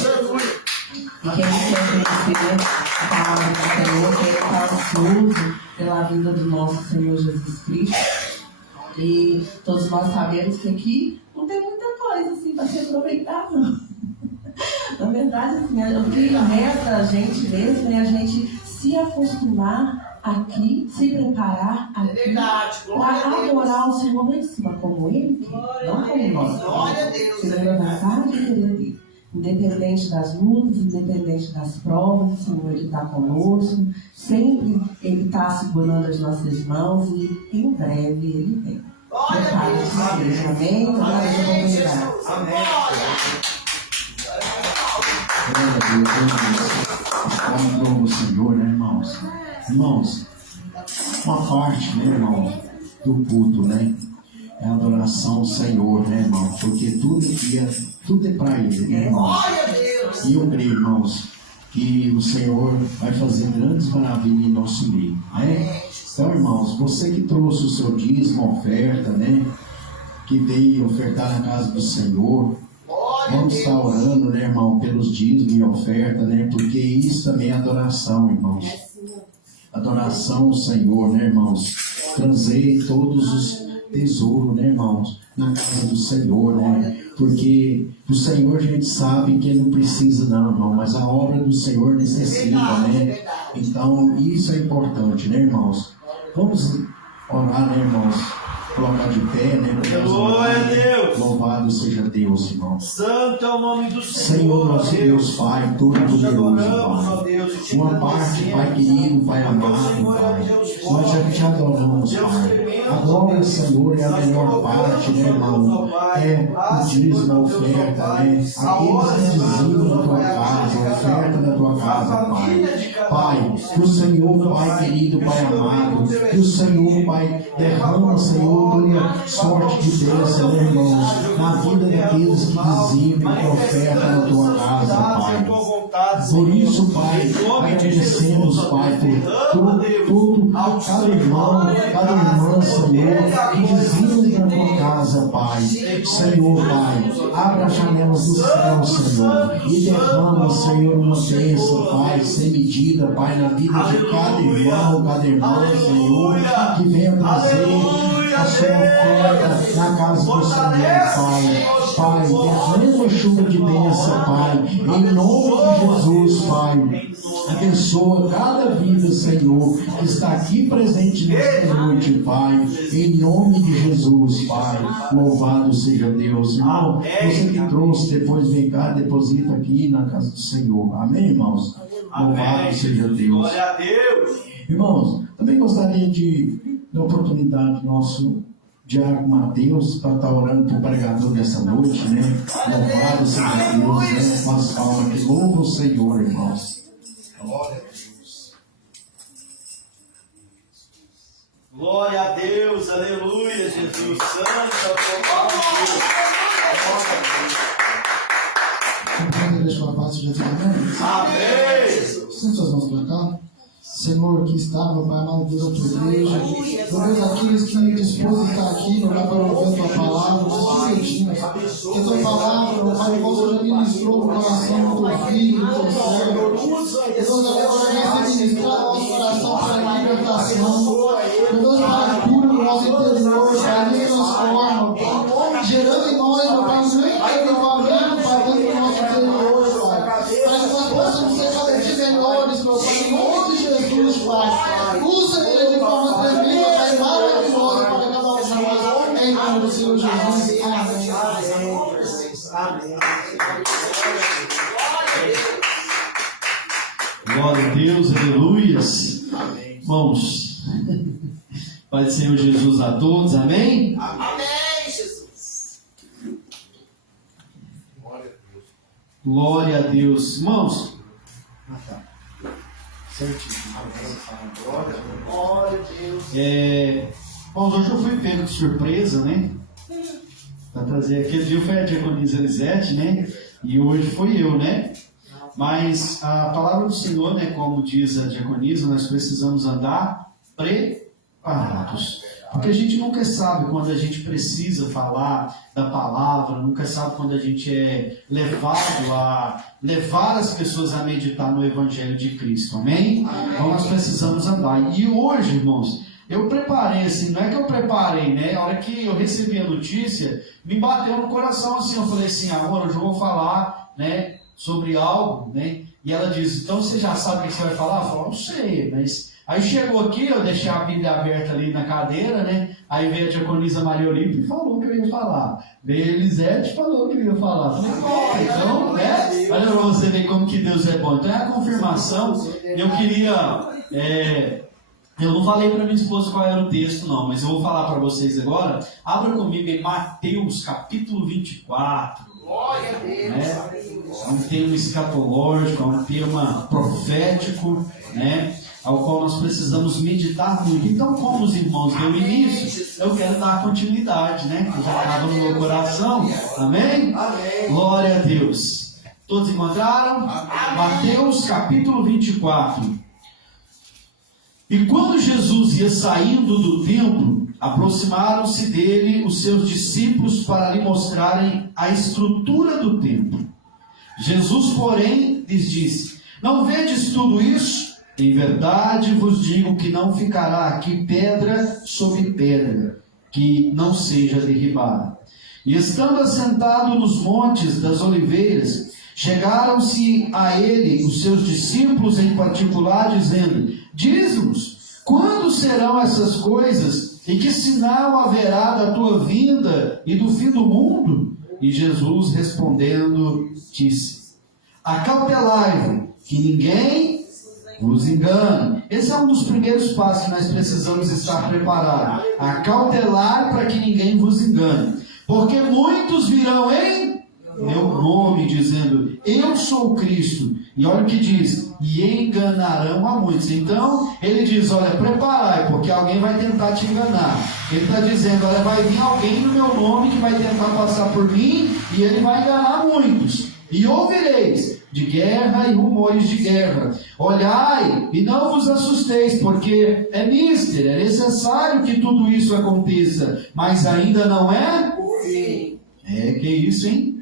E quem quer conhecer a palavra do Senhor, quem está ansioso pela vida do nosso Senhor Jesus Cristo. E todos nós sabemos que aqui não tem muita coisa assim para se aproveitar, não. Na verdade, assim, o que resta a gente mesmo é a gente se acostumar aqui, se preparar aqui Verdade, glória para a Deus. adorar o Senhor lá em cima, como Ele, não como nós. Glória a Deus. Seja a vontade de querer dele. Independente das lutas, independente das provas, o Senhor Ele está conosco. Sempre Ele está segurando as nossas mãos e em breve Ele vem. Glória a Deus. Prepare-se, amém? Amém, Jesus. Amém. Glória a Deus, estamos com o Senhor, né, irmãos? Irmãos, uma parte, né, irmão, do culto, né? É a adoração ao Senhor, né, irmãos? Porque tudo é para Ele, né, irmãos? Glória a Deus. E eu creio, irmãos, que o Senhor vai fazer grandes maravilhas em nosso meio, né? Então, irmãos, você que trouxe o seu dízimo, oferta, né? Que veio ofertar na casa do Senhor, vamos estar orando, né, irmão, pelos dízimos e oferta, né? Porque isso também é adoração, irmãos. Adoração ao Senhor, né, irmãos? Trazer todos os tesouros, né, irmãos, na casa do Senhor, né? Porque o Senhor a gente sabe que Ele não precisa não, irmão, mas a obra do Senhor necessita, né? Então, isso é importante, né, irmãos? Vamos orar, né, irmãos? Colocar de pé, né? Glória a Deus. Louvado seja Deus, irmãos. Santo é o nome do Senhor. Senhor, nosso Deus, Pai, todo-poderoso, Pai. Uma parte, Pai querido, Pai amado, Pai. Nós já te adoramos, Pai. Agora, Senhor, é a melhor parte, né, irmão? É o dízimo, a oferta, né? Aqueles que dizimam da tua casa, a oferta da tua casa, Pai. Pai, que o Senhor, Pai querido, Pai amado, que o Senhor, Pai, derrama, Senhor, toda sorte de bênção, né, irmãos, na vida daqueles que dizimam, que oferta na tua casa, Pai. Por isso, Pai, agradecemos, Pai, por tudo, cada irmão, cada irmã, Senhor, que dizimam na tua casa, Pai. Senhor, Pai, abra as janelas do céu, Senhor, e derrama, Senhor, uma bênção, Pai, sem medida, Pai, na vida de cada irmão, cada irmã, Senhor, que venha trazer a sua oferta na casa do Senhor, Pai. Pai, derrama chuva de bênção, Pai, em nome de Jesus, Pai. Abençoa cada vida, Senhor, que está aqui presente nesta noite, Pai, em nome de Jesus, Pai. Louvado seja Deus, irmão. Você que trouxe, depois vem cá, deposita aqui na casa do Senhor. Amém, irmãos? Louvado seja Deus. Glória a Deus. Irmãos, também gostaria de dar oportunidade nosso Diácono Mateus para estar orando para o pregador dessa noite, né? Louvado seja Deus, né? Com as palmas que louvam o Senhor, irmãos. Glória a Deus. Glória a Deus, aleluia, Jesus. Santo é o nome de Deus. Glória a Deus. Compreenda, deixa uma paz de Jesus, amém? Amém. Sente suas mãos para cá. Senhor, que está, meu Pai amado, Deus da tua igreja, meu Deus, aqueles que dispôs de estar aqui, meu Pai, para ouvir a tua palavra, que a tua palavra, meu Pai, igual você já ministrou no coração do teu filho, do teu servo. Deus, agora vem ser ministrado ao nosso coração para a libertação. Meu Deus, Pai, cura no nosso interior, Pai, nos transforma, Pai, gerando em nós, meu Pai, um grande avivamento, Pai, dentro do nosso interior, Pai, para que nós possamos ser cada dia melhores, meu Pai, em nome de Jesus, Pai. Usa ele de forma tremenda, Pai, maravilhosa para cada um de nós, em nome do Senhor Jesus. Amém. Glória a Deus, aleluias. Irmãos, Pai do Senhor Jesus a todos, amém? Amém, Jesus. Glória a Deus. Irmãos, Glória a Deus. irmãos, hoje eu fui pego de surpresa, né? Para trazer, aquele dia foi a diaconisa Elisete, né? E hoje fui eu, né? Mas a palavra do Senhor, né, como diz a diaconisa, nós precisamos andar preparados. Porque a gente nunca sabe quando a gente precisa falar da palavra, nunca sabe quando a gente é levado a levar as pessoas a meditar no Evangelho de Cristo, amém? Então nós precisamos andar. E hoje, irmãos, eu preparei assim, não é que eu preparei, né? A hora que eu recebi a notícia, me bateu no coração assim, eu falei assim, agora hoje eu vou falar, né, sobre algo, né? E ela diz, então você já sabe o que você vai falar? Eu falo, não sei, mas... Aí chegou aqui, eu deixei a Bíblia aberta ali na cadeira, né? Aí veio a diaconisa Maria Olímpia e falou que eu ia falar. Veio a Elisete e falou que eu ia falar. Falei, então, né? Olha pra você ver como que Deus é bom. Então é a confirmação. Eu queria... Eu não falei para minha esposa qual era o texto, não, mas eu vou falar para vocês agora. Abra comigo em Mateus, capítulo 24. Glória a Deus. Né? É um tema escatológico, é um tema profético, né? Ao qual nós precisamos meditar muito. Então, como os irmãos deu início, eu quero dar continuidade, né? Que já estava no meu coração. Amém? Amém. Glória a Deus. Todos encontraram? Mateus capítulo 24. E quando Jesus ia saindo do templo, aproximaram-se dele os seus discípulos para lhe mostrarem a estrutura do templo. Jesus, porém, lhes disse: não vedes tudo isso? Em verdade vos digo que não ficará aqui pedra sobre pedra, que não seja derribada. E estando assentado nos montes das oliveiras, chegaram-se a ele os seus discípulos em particular, dizendo: diz-nos, quando serão essas coisas, e que sinal haverá da tua vinda e do fim do mundo? E Jesus respondendo disse: acautelai-vos, que ninguém vos engane. Esse é um dos primeiros passos que nós precisamos estar preparados. Acautelar para que ninguém vos engane. Porque muitos virão em meu nome, dizendo: eu sou o Cristo. E olha o que diz: e enganarão a muitos. Então, ele diz: olha, preparai, porque alguém vai tentar te enganar. Ele está dizendo: olha, vai vir alguém no meu nome que vai tentar passar por mim, e ele vai enganar muitos. E ouvireis de guerra e rumores de guerra. Olhai e não vos assusteis, porque é mister, é necessário que tudo isso aconteça, mas ainda não é? Que isso, hein?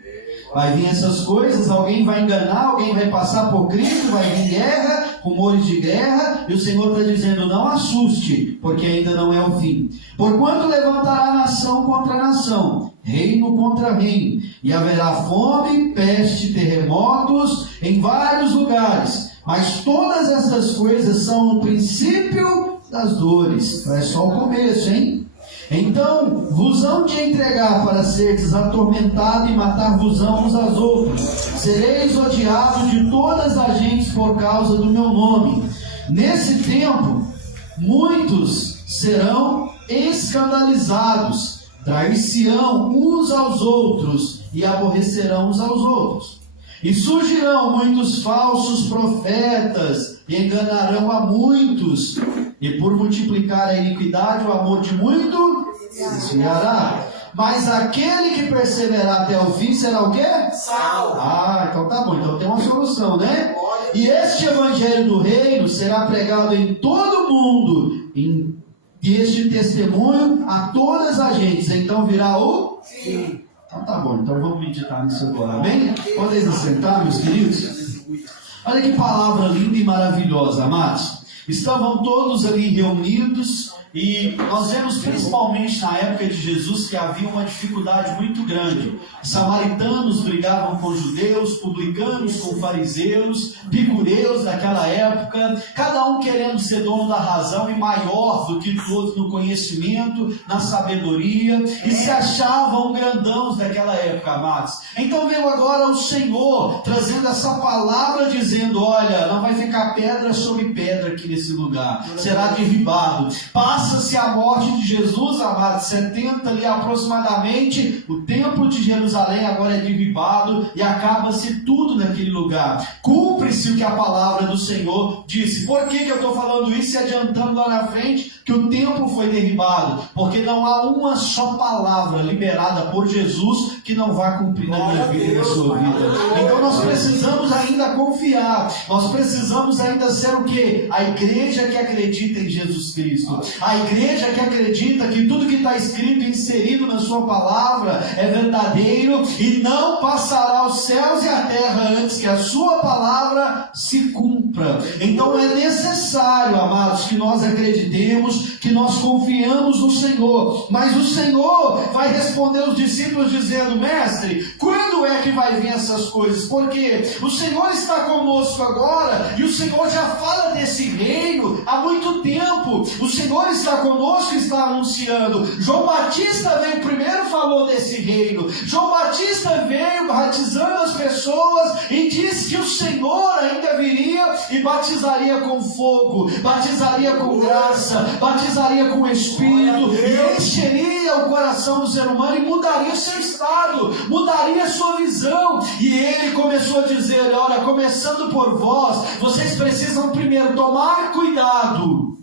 Vai vir essas coisas, alguém vai enganar, alguém vai passar por Cristo, vai vir guerra, rumores de guerra, e o Senhor está dizendo: não assuste, porque ainda não é o fim. Porquanto levantará nação contra nação, reino contra reino, e haverá fome, peste, terremotos em vários lugares. Mas todas essas coisas são o princípio das dores. É só o começo, hein? Então vos hão de entregar para seres atormentados e matar-vos-ão uns aos outros. Sereis odiados de todas as gentes por causa do meu nome. Nesse tempo, muitos serão escandalizados, trair-se-ão uns aos outros e aborrecerão uns aos outros. E surgirão muitos falsos profetas e enganarão a muitos. E por multiplicar a iniquidade, o amor de muito esfriará. Mas aquele que perseverar até o fim será o quê? Salvo. Então tá bom. Então tem uma solução, né? E este evangelho do reino será pregado em todo o mundo, e este testemunho a todas as gentes. Então virá o fim. Então tá bom, então vamos meditar nisso agora, amém? Podem se sentar, meus queridos? Olha que palavra linda e maravilhosa, amados. Estavam todos ali reunidos, e nós vemos principalmente na época de Jesus que havia uma dificuldade muito grande. Samaritanos brigavam com judeus, publicanos com fariseus, epicureus daquela época, cada um querendo ser dono da razão e maior do que todos no conhecimento, na sabedoria, e se achavam grandãos daquela época, amados. Então veio agora o Senhor trazendo essa palavra, dizendo: olha, não vai ficar pedra sobre pedra aqui nesse lugar, será derribado. Passa-se a morte de Jesus, amados, 70 ali aproximadamente, o templo de Jerusalém agora é derribado e acaba-se tudo naquele lugar. Cumpre-se o que a palavra do Senhor disse. Por que eu estou falando isso e adiantando lá na frente que o templo foi derribado? Porque não há uma só palavra liberada por Jesus que não vá cumprir na minha vida e na sua vida. Então nós precisamos ainda confiar, nós precisamos ainda ser o quê? A igreja que acredita em Jesus Cristo, a igreja que acredita que tudo que está escrito e inserido na sua palavra é verdadeiro e não passará os céus e a terra antes que a sua palavra se cumpra. Então é necessário, amados, que nós acreditemos, que nós confiamos no Senhor. Mas o Senhor vai responder aos discípulos dizendo: mestre, quando é que vai vir essas coisas? Porque o Senhor está conosco agora e o Senhor já fala desse reino há muito tempo. O Senhor está conosco e está anunciando. João Batista veio primeiro, falou desse reino. João Batista veio batizando as pessoas e disse que o Senhor ainda viria e batizaria com fogo, batizaria com graça, batizaria com o Espírito, e encheria o coração do ser humano e mudaria o seu estado, mudaria a sua visão. E ele começou a dizer: olha, começando por vós, vocês precisam primeiro tomar cuidado.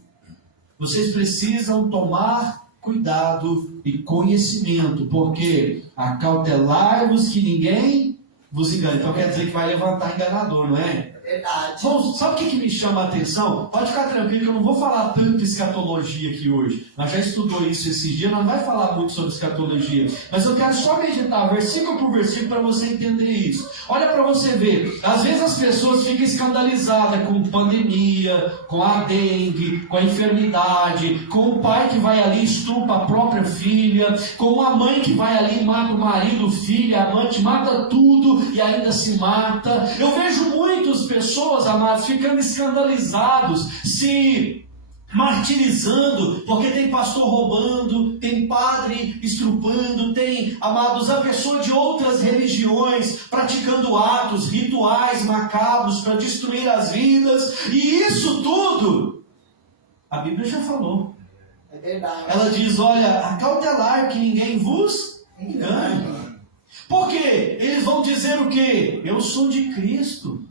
Vocês precisam tomar cuidado e conhecimento, porque acautelai-vos que ninguém vos engane. Então quer dizer que vai levantar enganador, não é? Verdade. Bom, sabe o que me chama a atenção? Pode ficar tranquilo que eu não vou falar tanto escatologia aqui hoje. Nós já estudou isso esses dias, não vai falar muito sobre escatologia. Mas eu quero só meditar versículo por versículo para você entender isso. Olha para você ver. Às vezes as pessoas ficam escandalizadas com pandemia, com a dengue, com a enfermidade, com o pai que vai ali e estupra a própria filha, com a mãe que vai ali e mata o marido, o filho, a amante, mata tudo e ainda se mata. Eu vejo muitas pessoas, amados, ficando escandalizados, se martirizando, porque tem pastor roubando, tem padre estrupando, tem, amados, a pessoa de outras religiões praticando atos, rituais macabros para destruir as vidas, e isso tudo, a Bíblia já falou. É verdade. Ela diz, olha, acautelar que ninguém vos engane. Por quê? Eles vão dizer o quê? Eu sou de Cristo.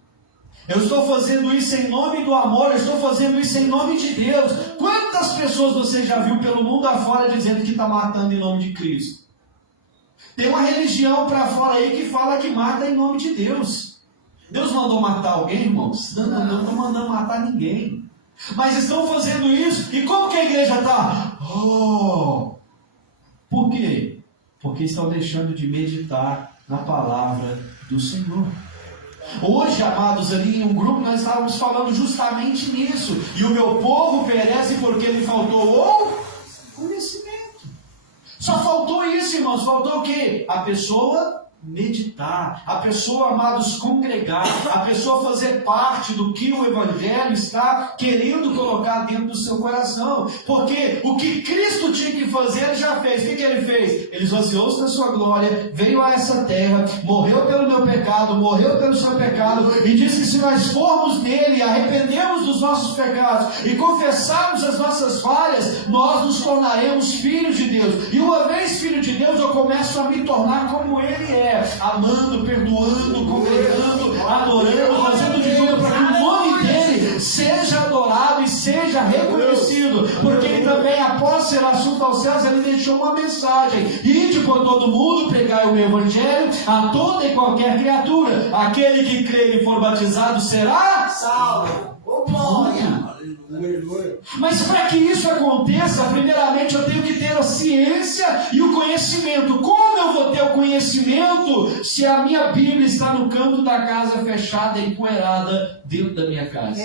Eu estou fazendo isso em nome do amor, eu estou fazendo isso em nome de Deus. Quantas pessoas você já viu pelo mundo afora dizendo que está matando em nome de Cristo? Tem uma religião para fora aí que fala que mata em nome de Deus. Deus mandou matar alguém, irmãos? Não estou mandando matar ninguém. Mas estão fazendo isso, e como que a igreja está? Oh! Por quê? Porque estão deixando de meditar na palavra do Senhor. Hoje, amados, ali em um grupo nós estávamos falando justamente nisso. E o meu povo perece porque lhe faltou o conhecimento. Só faltou isso, irmãos. Faltou o quê? A pessoa meditar, a pessoa, amados, congregar, a pessoa fazer parte do que o Evangelho está querendo colocar dentro do seu coração. Porque o que Cristo tinha que fazer, Ele já fez. O que Ele fez? Ele esvaziou-se da sua glória, veio a essa terra, morreu pelo meu pecado, morreu pelo seu pecado, e disse que se nós formos nele, arrependemos dos nossos pecados e confessarmos as nossas falhas, nós nos tornaremos filhos de Deus. E uma vez filho de Deus, eu começo a me tornar como Ele é, amando, perdoando, congregando, adorando, fazendo de tudo para que o nome dele seja adorado e seja reconhecido, porque ele também, após ser assunto aos céus, ele deixou uma mensagem: ide por todo mundo, pregai o meu evangelho a toda e qualquer criatura, aquele que crer e for batizado será Salvo. Ô, glória. Mas para que isso aconteça, primeiramente eu tenho que ter a ciência e o conhecimento. Como eu vou ter o conhecimento se a minha Bíblia está no canto da casa fechada e empoeirada dentro da minha casa?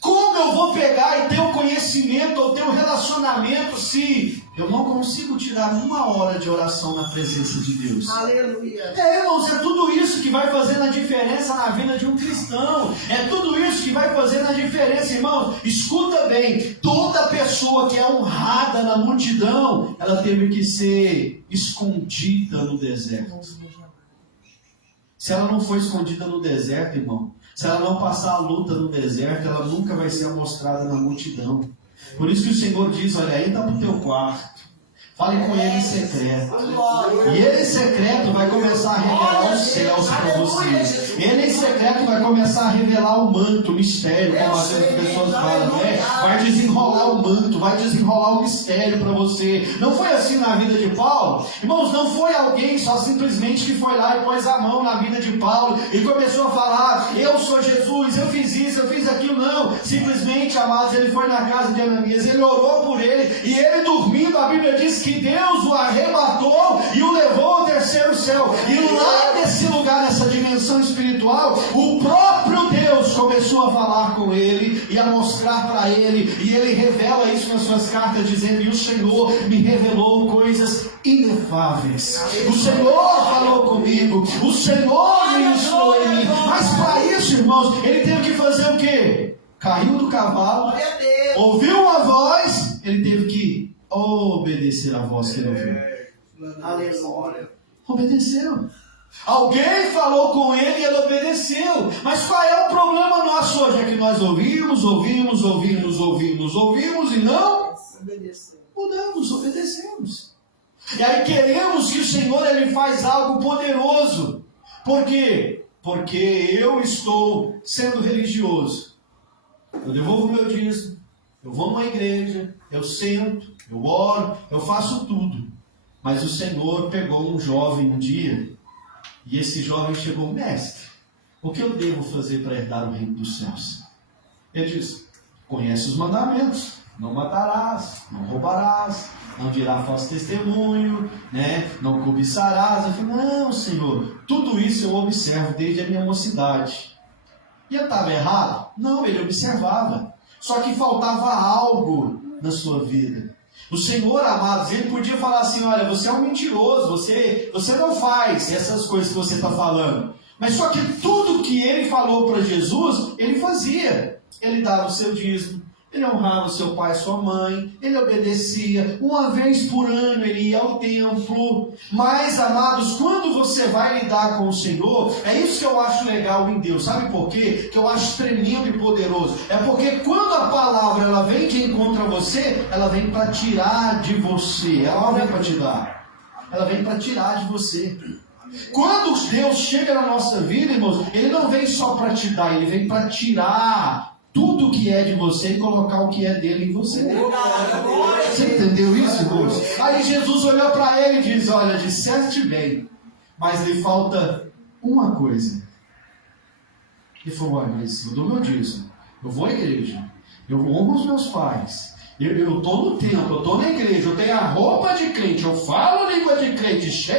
Como eu vou pegar e ter o conhecimento ou ter o relacionamento se eu não consigo tirar uma hora de oração na presença de Deus? Aleluia. Irmãos, é tudo isso que vai fazendo a diferença na vida de um cristão. É tudo isso que vai fazendo a diferença, irmãos. Escuta bem, toda pessoa que é honrada na multidão, ela teve que ser escondida no deserto. Se ela não for escondida no deserto, irmão, se ela não passar a luta no deserto, ela nunca vai ser mostrada na multidão. Por isso que o Senhor diz, olha, entra para o teu quarto, fale com ele em secreto. E ele em secreto vai começar a revelar os céus para você. Ele em secreto vai começar a revelar o manto, o mistério, como às vezes as pessoas falam, né? Vai desenrolar o manto, vai desenrolar o mistério para você. Não foi assim na vida de Paulo? Irmãos, não foi alguém só simplesmente que foi lá e pôs a mão na vida de Paulo e começou a falar, eu sou Jesus, eu fiz isso, eu fiz aquilo. Não, simplesmente, amados, ele foi na casa de Ananias, ele orou por ele, e ele dormindo, a Bíblia diz que Deus o arrebatou e o levou ao terceiro céu. E lá nesse lugar, nessa dimensão espiritual, o próprio Deus começou a falar com ele e a mostrar para ele, e ele revela isso nas suas cartas, dizendo, e o Senhor me revelou coisas inefáveis. O Senhor falou comigo, o Senhor me ensinou em mim. Mas para isso, irmãos, ele teve que fazer o quê? Caiu do cavalo, ouviu uma voz, ele teve que obedecer a voz que ele ouviu. Aleluia. Obedeceu. Alguém falou com ele e ele obedeceu. Mas qual é o problema nosso hoje? É que nós ouvimos e não mudamos, obedecemos. E aí queremos que o Senhor ele faz algo poderoso. Por quê? Porque eu estou sendo religioso. Eu devolvo o meu dízimo, eu vou numa igreja, eu sento, eu oro, eu faço tudo. Mas o Senhor pegou um jovem um dia E esse jovem chegou: mestre, o que eu devo fazer para herdar o reino dos céus? Ele disse: conhece os mandamentos: não matarás, não roubarás, não dirá falso testemunho, né? Não cobiçarás. Eu falei: não, Senhor, tudo isso eu observo desde a minha mocidade. E eu estava errado? Não, ele observava. Só que faltava algo na sua vida. O Senhor, amados, ele podia falar assim: olha, você é um mentiroso, você não faz essas coisas que você está falando. Mas só que tudo que ele falou para Jesus, ele fazia. Ele dava o seu dízimo, ele honrava o seu pai e sua mãe, ele obedecia. Uma vez por ano ele ia ao templo. Mas, amados, quando você vai lidar com o Senhor, é isso que eu acho legal em Deus. Sabe por quê? Que eu acho tremendo e poderoso. É porque quando a palavra ela vem de encontro a você, ela vem para tirar de você. Ela não vem para te dar, ela vem para tirar de você. Quando Deus chega na nossa vida, irmãos, Ele não vem só para te dar, Ele vem para tirar tudo que é de você e colocar o que é dele em você. Você entendeu isso, irmãos? Aí Jesus olhou para ele e diz: olha, disseste bem, mas lhe falta uma coisa. Ele falou: olha, mas eu dou meu dízimo, eu vou à igreja, eu honro os meus pais, eu estou no templo, eu estou na igreja, eu tenho a roupa de crente, eu falo língua de crente,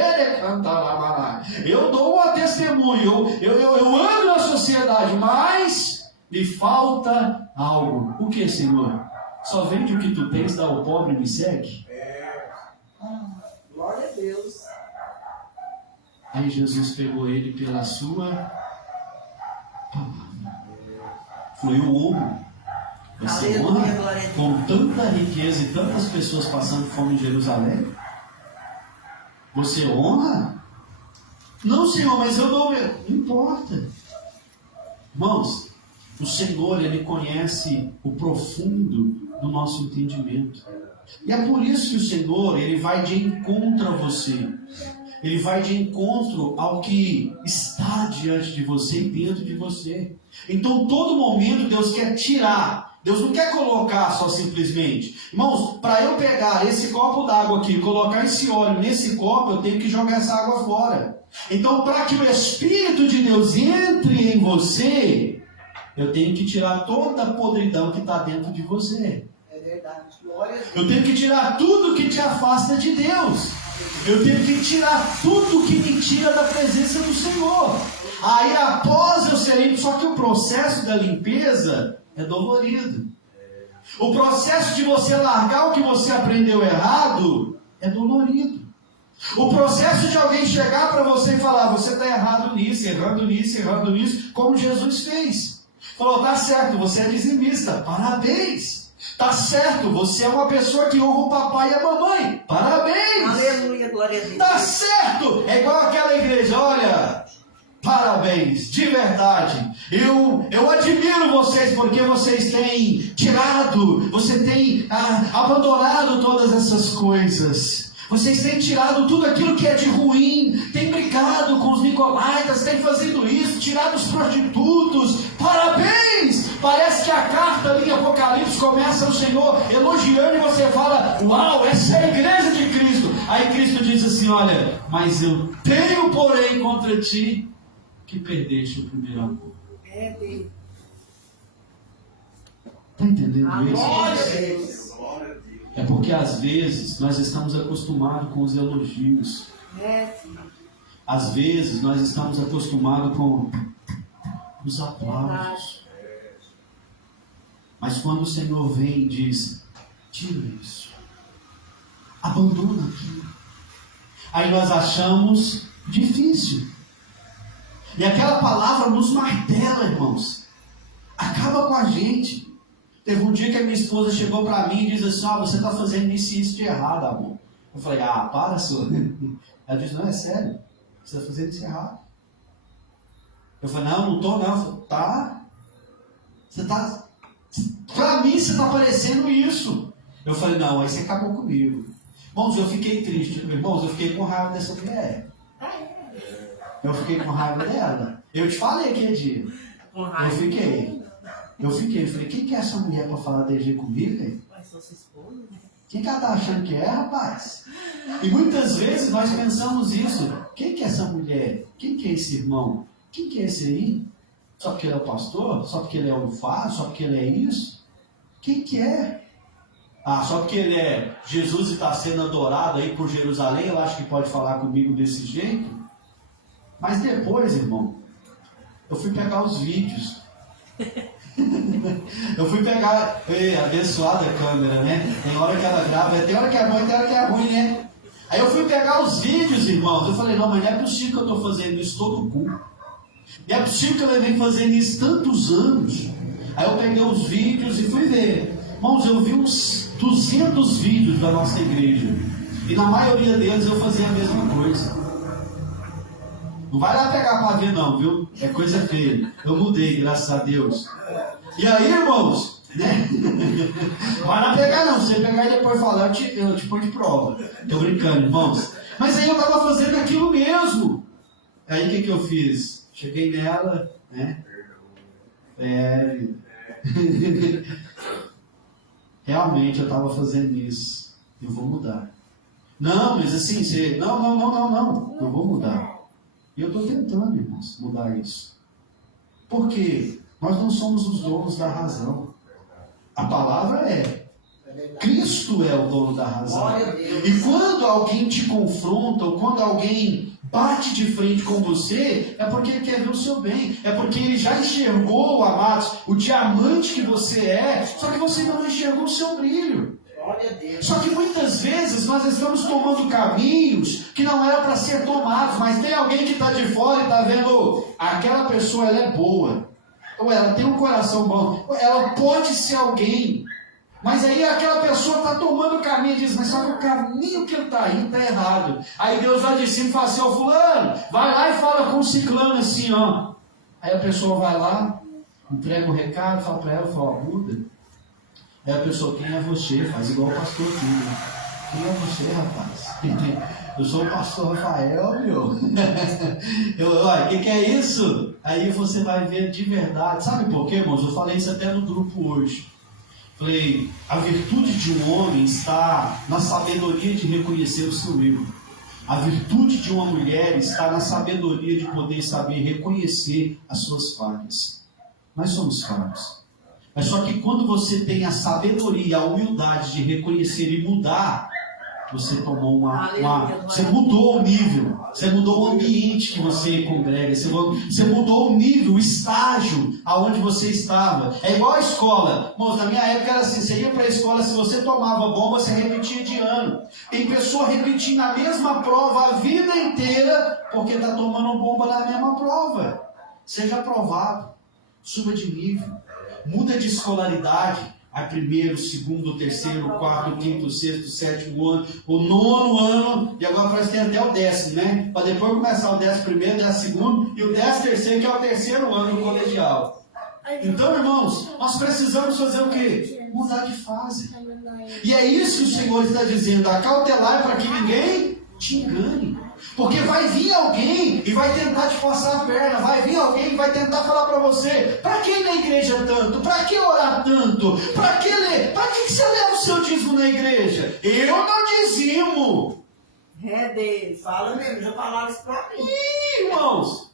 eu dou um testemunho, eu ando na sociedade, mas lhe falta algo. O que, Senhor? Só vende o que tu tens, dá ao pobre e me segue? Glória a Deus. Aí Jesus pegou ele pela sua palavra. Foi o ouro. Você honra com tanta riqueza e tantas pessoas passando fome em Jerusalém? Você honra? Não, Senhor, mas eu dou meu. Não importa. Irmãos, o Senhor, Ele conhece o profundo do nosso entendimento. E é por isso que o Senhor, Ele vai de encontro a você. Ele vai de encontro ao que está diante de você e dentro de você. Então, todo momento, Deus quer tirar. Deus não quer colocar só simplesmente. Irmãos, para eu pegar esse copo d'água aqui e colocar esse óleo nesse copo, eu tenho que jogar essa água fora. Então, para que o Espírito de Deus entre em você, eu tenho que tirar toda a podridão que está dentro de você. É verdade. Glória a Deus. Eu tenho que tirar tudo que te afasta de Deus. Eu tenho que tirar tudo que me tira da presença do Senhor. Aí após eu ser limpo, só que o processo da limpeza é dolorido. O processo de você largar o que você aprendeu errado é dolorido. O processo de alguém chegar para você e falar: você está errado nisso, errando nisso, errando nisso, como Jesus fez. Falou: tá certo, você é dizimista, parabéns. Tá certo, você é uma pessoa que honra o papai e a mamãe, parabéns. Aleluia, glória a Deus. Tá certo, é igual aquela igreja, olha, parabéns, de verdade. Eu admiro vocês porque vocês têm tirado, você tem abandonado todas essas coisas. Vocês têm tirado tudo aquilo que é de ruim, têm brigado com os nicolaítas, têm feito isso, tirado os prostitutos. Parabéns! Parece que a carta ali em Apocalipse começa o Senhor elogiando e você fala: uau, essa é a igreja de Cristo. Aí Cristo diz assim: olha, mas eu tenho porém contra ti que perdeste o primeiro amor. É Deus. Está entendendo isso? Glória a Deus. É porque às vezes nós estamos acostumados com os elogios. É, sim. Às vezes nós estamos acostumados com os aplausos. Mas quando o Senhor vem e diz: tira isso, abandona aquilo, aí nós achamos difícil. E aquela palavra nos martela, irmãos. Acaba com a gente. Teve um dia que a minha esposa chegou para mim e disse assim: você está fazendo isso e isso de errado, amor. Eu falei: para, senhor. Ela disse: não, é sério, você está fazendo isso errado. Eu falei: não estou não. Eu falei: tá. Você está... Para mim você está parecendo isso. Eu falei: não, aí você acabou comigo. Irmãos, eu fiquei triste. Irmãos, eu fiquei com raiva dessa mulher. Eu fiquei com raiva dela. Eu te falei aquele dia. Eu fiquei. Eu falei: quem que é essa mulher para falar DG comigo, velho? Quem que ela tá achando que é, rapaz? E muitas vezes nós pensamos isso, Quem que é essa mulher? Quem que é esse irmão? Quem que é esse aí? Só porque ele é o pastor? Só porque ele é o faz? Só porque ele é isso? Quem que é? Ah, só porque ele é Jesus e está sendo adorado aí por Jerusalém, eu acho que pode falar comigo desse jeito. Mas depois, irmão, eu fui pegar os vídeos. Eu fui pegar, abençoada a câmera, né? Tem hora que ela grava, tem hora que é bom e tem hora que é ruim, né? Aí eu fui pegar os vídeos, irmãos. Eu falei, não, mas não é possível que eu estou fazendo isso todo culto. Não é possível que eu levei fazendo isso tantos anos. Aí eu peguei os vídeos e fui ver. Irmãos, eu vi uns 200 vídeos da nossa igreja. E na maioria deles eu fazia a mesma coisa. Não vai lá pegar para ver não, viu? É coisa feia. Eu mudei, graças a Deus. E aí, irmãos, né? Não vai lá pegar não. Se você pegar e depois falar, eu te ponho de prova. Tô brincando, irmãos. Mas aí eu estava fazendo aquilo mesmo. Aí o que eu fiz? Cheguei nela, né? Realmente eu estava fazendo isso. Eu vou mudar. Não, mas assim, você... Não. Eu vou mudar. E eu estou tentando, irmãos, mudar isso. Por quê? Nós não somos os donos da razão. A palavra é: Cristo é o dono da razão. E quando alguém te confronta, ou quando alguém bate de frente com você, é porque ele quer ver o seu bem. É porque ele já enxergou, amados, o diamante que você é, só que você ainda não enxergou o seu brilho. Só que muitas vezes nós estamos tomando caminhos que não eram para ser tomados, mas tem alguém que está de fora e está vendo, aquela pessoa ela é boa, ou ela tem um coração bom, ela pode ser alguém, mas aí aquela pessoa está tomando o caminho e diz, mas só que o caminho que ele está indo está errado. Aí Deus vai de cima e fala assim, ô fulano, vai lá e fala com o ciclano assim, ó. Aí a pessoa vai lá, entrega o recado, fala para ela, fala, muda. Aí a pessoa, quem é você? Faz igual o pastor aqui, né? Quem é você, rapaz? Eu sou o pastor Rafael, meu. Olha, o que é isso? Aí você vai ver de verdade. Sabe por quê, irmãos? Eu falei isso até no grupo hoje. Falei, a virtude de um homem está na sabedoria de reconhecer o seu erro. A virtude de uma mulher está na sabedoria de poder saber reconhecer as suas falhas. Nós somos falhos. Mas só que quando você tem a sabedoria, a humildade de reconhecer e mudar, você tomou você mudou o nível, você mudou o ambiente que você congrega, você mudou o nível, o estágio aonde você estava. É igual a escola. Irmãos, na minha época era assim, você ia para a escola, se você tomava bomba, você repetia de ano. Tem pessoa repetindo a mesma prova a vida inteira, porque está tomando bomba na mesma prova. Seja aprovado, suba de nível. Muda de escolaridade, a primeiro, segundo, terceiro, quarto, quinto, sexto, sétimo ano, o nono ano, e agora parece que tem até o 10º, né? Para depois começar o 11º, 12º e o 13º, que é o terceiro ano do colegial. Então, irmãos, nós precisamos fazer o quê? Mudar de fase. E é isso que o Senhor está dizendo, acautelar para que ninguém te engane. Porque vai vir alguém e vai tentar te passar a perna, vai vir alguém e vai tentar falar para você, para que ir na igreja tanto? Para que orar tanto? Para que ler? Para que você leva o seu dízimo na igreja? Eu não dizimo. É dele, fala mesmo, já falaram isso para mim. Irmãos,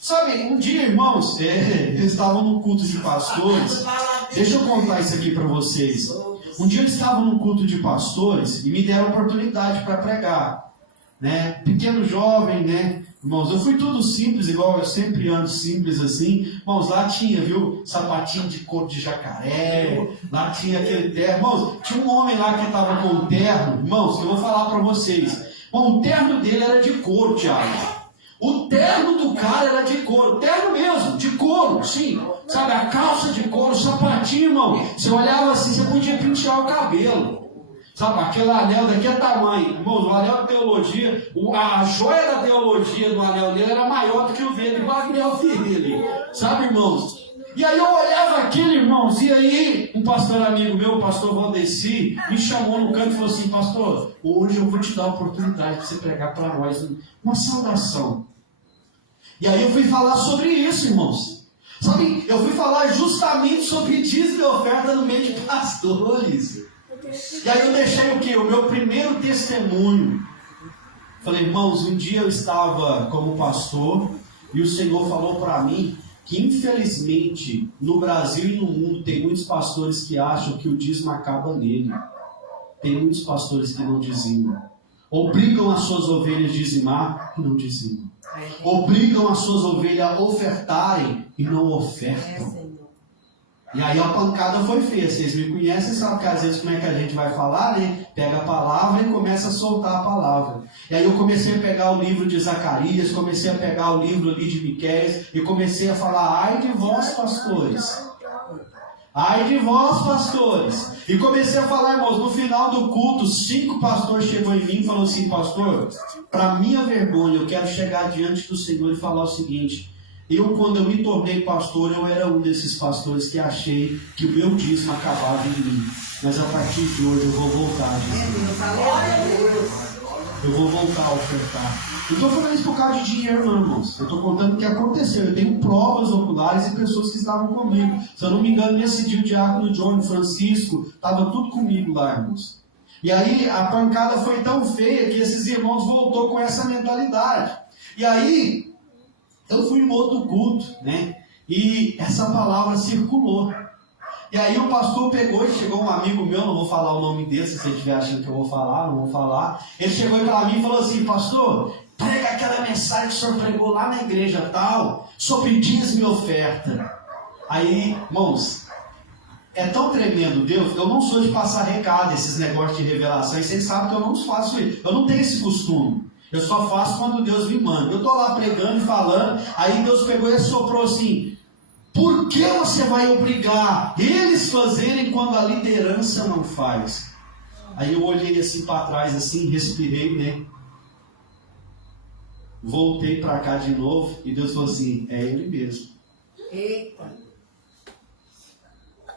sabe, um dia, irmãos, eles estavam num culto de pastores. Deixa eu contar isso aqui para vocês. Um dia eles estavam num culto de pastores e me deram oportunidade para pregar. Né? Pequeno jovem, né? Irmãos, eu fui tudo simples, igual eu sempre ando simples assim. Irmãos, lá tinha, viu, sapatinho de couro de jacaré, lá tinha aquele terno. Irmãos, tinha um homem lá que estava com o terno, irmãos, que eu vou falar para vocês. Bom, o terno dele era de couro, Thiago. O terno do cara era de couro, terno mesmo, de couro, sim. Sabe, a calça de couro, o sapatinho, irmão. Você olhava assim, você podia pentear o cabelo. Sabe, aquele anel daquele tamanho. Irmãos, o anel da teologia, a joia da teologia do anel dele era maior do que o dele, igual o anel dele. Sabe, irmãos? E aí eu olhava aquilo, irmãos, e aí um pastor amigo meu, o pastor Valdeci, me chamou no canto e falou assim, pastor, hoje eu vou te dar a oportunidade de você pregar para nós uma saudação. E aí eu fui falar sobre isso, irmãos. Sabe, eu fui falar justamente sobre dízimo e oferta no meio de pastores. E aí eu deixei o quê? O meu primeiro testemunho. Falei, irmãos, um dia eu estava como pastor e o Senhor falou para mim que infelizmente no Brasil e no mundo tem muitos pastores que acham que o dízimo acaba nele. Tem muitos pastores que não dizimam. Obrigam as suas ovelhas a dizimar e não dizimam. Obrigam as suas ovelhas a ofertarem e não ofertam. E aí a pancada foi feia. Vocês me conhecem, sabem que às vezes como é que a gente vai falar, né? Pega a palavra e começa a soltar a palavra. E aí eu comecei a pegar o livro de Zacarias, comecei a pegar o livro ali de Miqueias e comecei a falar, ai de vós, pastores. Ai de vós, pastores. E comecei a falar, irmãos, no final do culto, 5 pastores chegou em mim e falou assim, pastor, para minha vergonha, eu quero chegar diante do Senhor e falar o seguinte, quando eu me tornei pastor, eu era um desses pastores que achei que o meu dízimo acabava em mim. Mas a partir de hoje eu vou voltar a dizimar. Eu vou voltar a ofertar. Não estou falando isso por causa de dinheiro, não, irmãos. Eu estou contando o que aconteceu. Eu tenho provas oculares e pessoas que estavam comigo. Se eu não me engano, nesse dia o diácono John Francisco estava tudo comigo lá, irmãos. E aí a pancada foi tão feia que esses irmãos voltou com essa mentalidade. E aí eu fui em outro culto, né? E essa palavra circulou. E aí o pastor pegou e chegou um amigo meu, não vou falar o nome dele, se você estiver achando que eu vou falar, não vou falar. Ele chegou para mim e falou assim, pastor, prega aquela mensagem que o senhor pregou lá na igreja tal, sobre dízimo e oferta. Aí, irmãos, é tão tremendo Deus, eu não sou de passar recado, esses negócios de revelação, e vocês sabem que eu não faço isso, eu não tenho esse costume. Eu só faço quando Deus me manda. Eu estou lá pregando e falando, aí Deus pegou e assoprou assim, por que você vai obrigar eles fazerem quando a liderança não faz? Aí eu olhei assim para trás, assim, respirei, né? Voltei para cá de novo e Deus falou assim, é ele mesmo. Eita.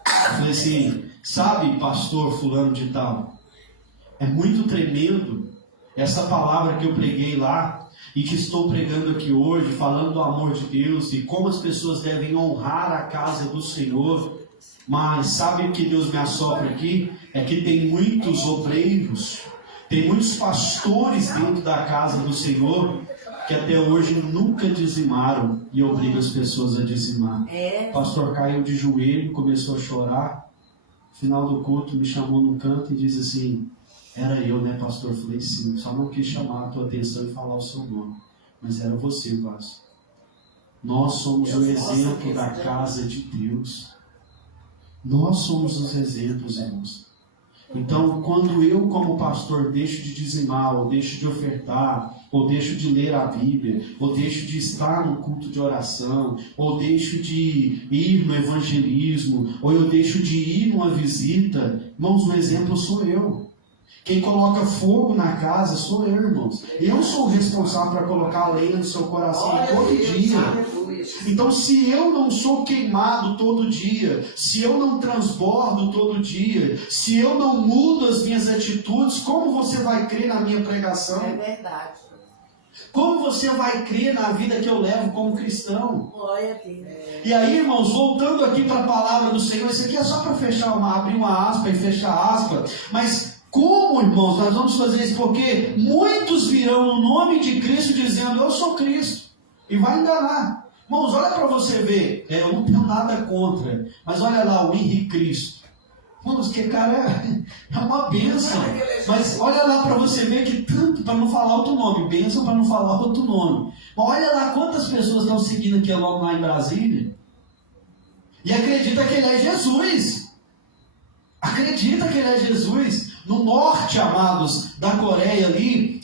Eu falei assim, sabe, pastor fulano de tal, é muito tremendo essa palavra que eu preguei lá, e que estou pregando aqui hoje, falando do amor de Deus e como as pessoas devem honrar a casa do Senhor. Mas sabe o que Deus me assopra aqui? É que tem muitos obreiros, tem muitos pastores dentro da casa do Senhor que até hoje nunca dizimaram e obrigam as pessoas a dizimar. O pastor caiu de joelho, começou a chorar. No final do culto me chamou no canto e diz assim, era eu, né, pastor? Eu falei, sim, só não quis chamar a tua atenção e falar o seu nome. Mas era você, Vasco. Nós somos o exemplo da casa de Deus. Nós somos os exemplos, irmãos. Então, quando eu, como pastor, deixo de dizimar, ou deixo de ofertar, ou deixo de ler a Bíblia, ou deixo de estar no culto de oração, ou deixo de ir no evangelismo, ou eu deixo de ir numa visita, irmãos, o exemplo sou eu. Quem coloca fogo na casa sou eu, irmãos. Eu sou o responsável para colocar lenha no seu coração todo dia. Então, se eu não sou queimado todo dia, se eu não transbordo todo dia, se eu não mudo as minhas atitudes, como você vai crer na minha pregação? É verdade. Como você vai crer na vida que eu levo como cristão? Glória a Deus. E aí, irmãos, voltando aqui para a palavra do Senhor, isso aqui é só para abrir uma aspa e fechar aspa, mas como, irmãos, nós vamos fazer isso? Porque muitos virão no nome de Cristo dizendo, eu sou Cristo, e vai enganar. Irmãos, olha para você ver, eu não tenho nada contra, mas olha lá, o Henrique Cristo. Irmãos, que cara é uma bênção. Mas olha lá para você ver que tanto, para não falar outro nome, bênção para não falar outro nome. Mas olha lá quantas pessoas estão seguindo aqui logo lá em Brasília, e acredita que ele é Jesus. Acredita que ele é Jesus. No norte, amados, da Coreia ali,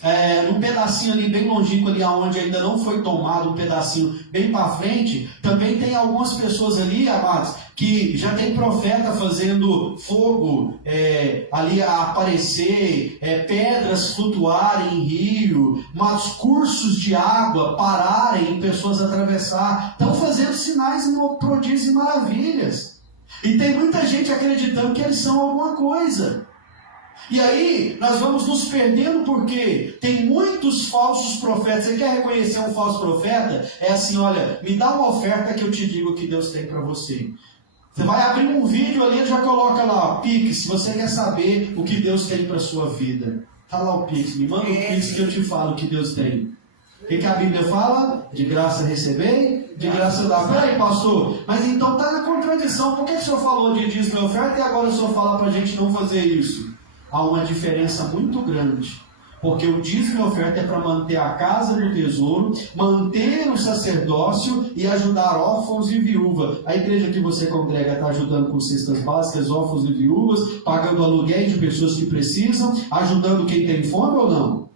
num pedacinho ali bem longínquo ali, onde ainda não foi tomado, um pedacinho bem para frente, também tem algumas pessoas ali, amados, que já tem profeta fazendo fogo ali a aparecer, pedras flutuarem em rio, mas cursos de água pararem e pessoas atravessar, estão fazendo sinais, prodígios e maravilhas. E tem muita gente acreditando que eles são alguma coisa. E aí, nós vamos nos perdendo porque tem muitos falsos profetas. Você quer reconhecer um falso profeta? É assim, olha, me dá uma oferta que eu te digo o que Deus tem para você. Você vai abrir um vídeo ali e já coloca lá, Pix, se você quer saber o que Deus tem para a sua vida. Tá lá o Pix, me manda o Pix que eu te falo que Deus tem. O que a Bíblia fala? De graça receber, de graça dar. Peraí, pastor, mas então está na contradição. Por que o senhor falou de dízimo e oferta e agora o senhor fala para a gente não fazer isso? Há uma diferença muito grande. Porque o dízimo e oferta é para manter a casa do tesouro, manter o sacerdócio e ajudar órfãos e viúvas. A igreja que você congrega está ajudando com cestas básicas, órfãos e viúvas, pagando aluguéis de pessoas que precisam, ajudando quem tem fome ou não?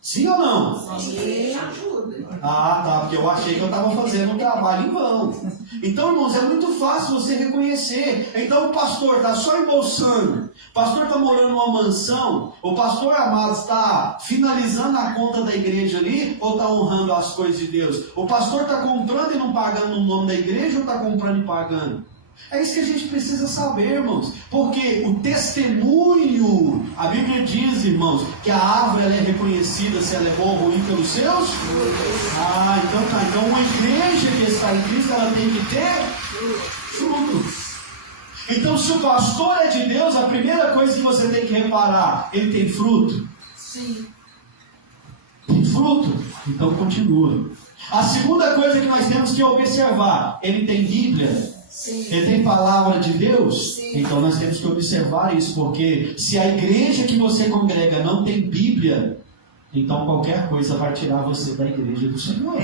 Sim ou não? Sim, ajuda. Ah, tá, porque eu achei que eu estava fazendo um trabalho em vão. Então, irmãos, é muito fácil você reconhecer. Então, o pastor está só embolsando, o pastor está morando numa mansão, o pastor amado está finalizando a conta da igreja ali, ou está honrando as coisas de Deus? O pastor está comprando e não pagando no nome da igreja, ou está comprando e pagando? É isso que a gente precisa saber, irmãos, porque o testemunho, a Bíblia diz, irmãos, que a árvore ela é reconhecida se ela é boa ou ruim pelos seus. Então tá. Então uma igreja que está em Cristo, ela tem que ter frutos. Então se o pastor é de Deus, a primeira coisa que você tem que reparar, ele tem fruto? Sim. Tem fruto? Então continua. A segunda coisa que nós temos que observar, ele tem Bíblia? Sim. Ele tem palavra de Deus? Sim. Então nós temos que observar isso, porque se a igreja que você congrega não tem Bíblia, então qualquer coisa vai tirar você da igreja do Senhor.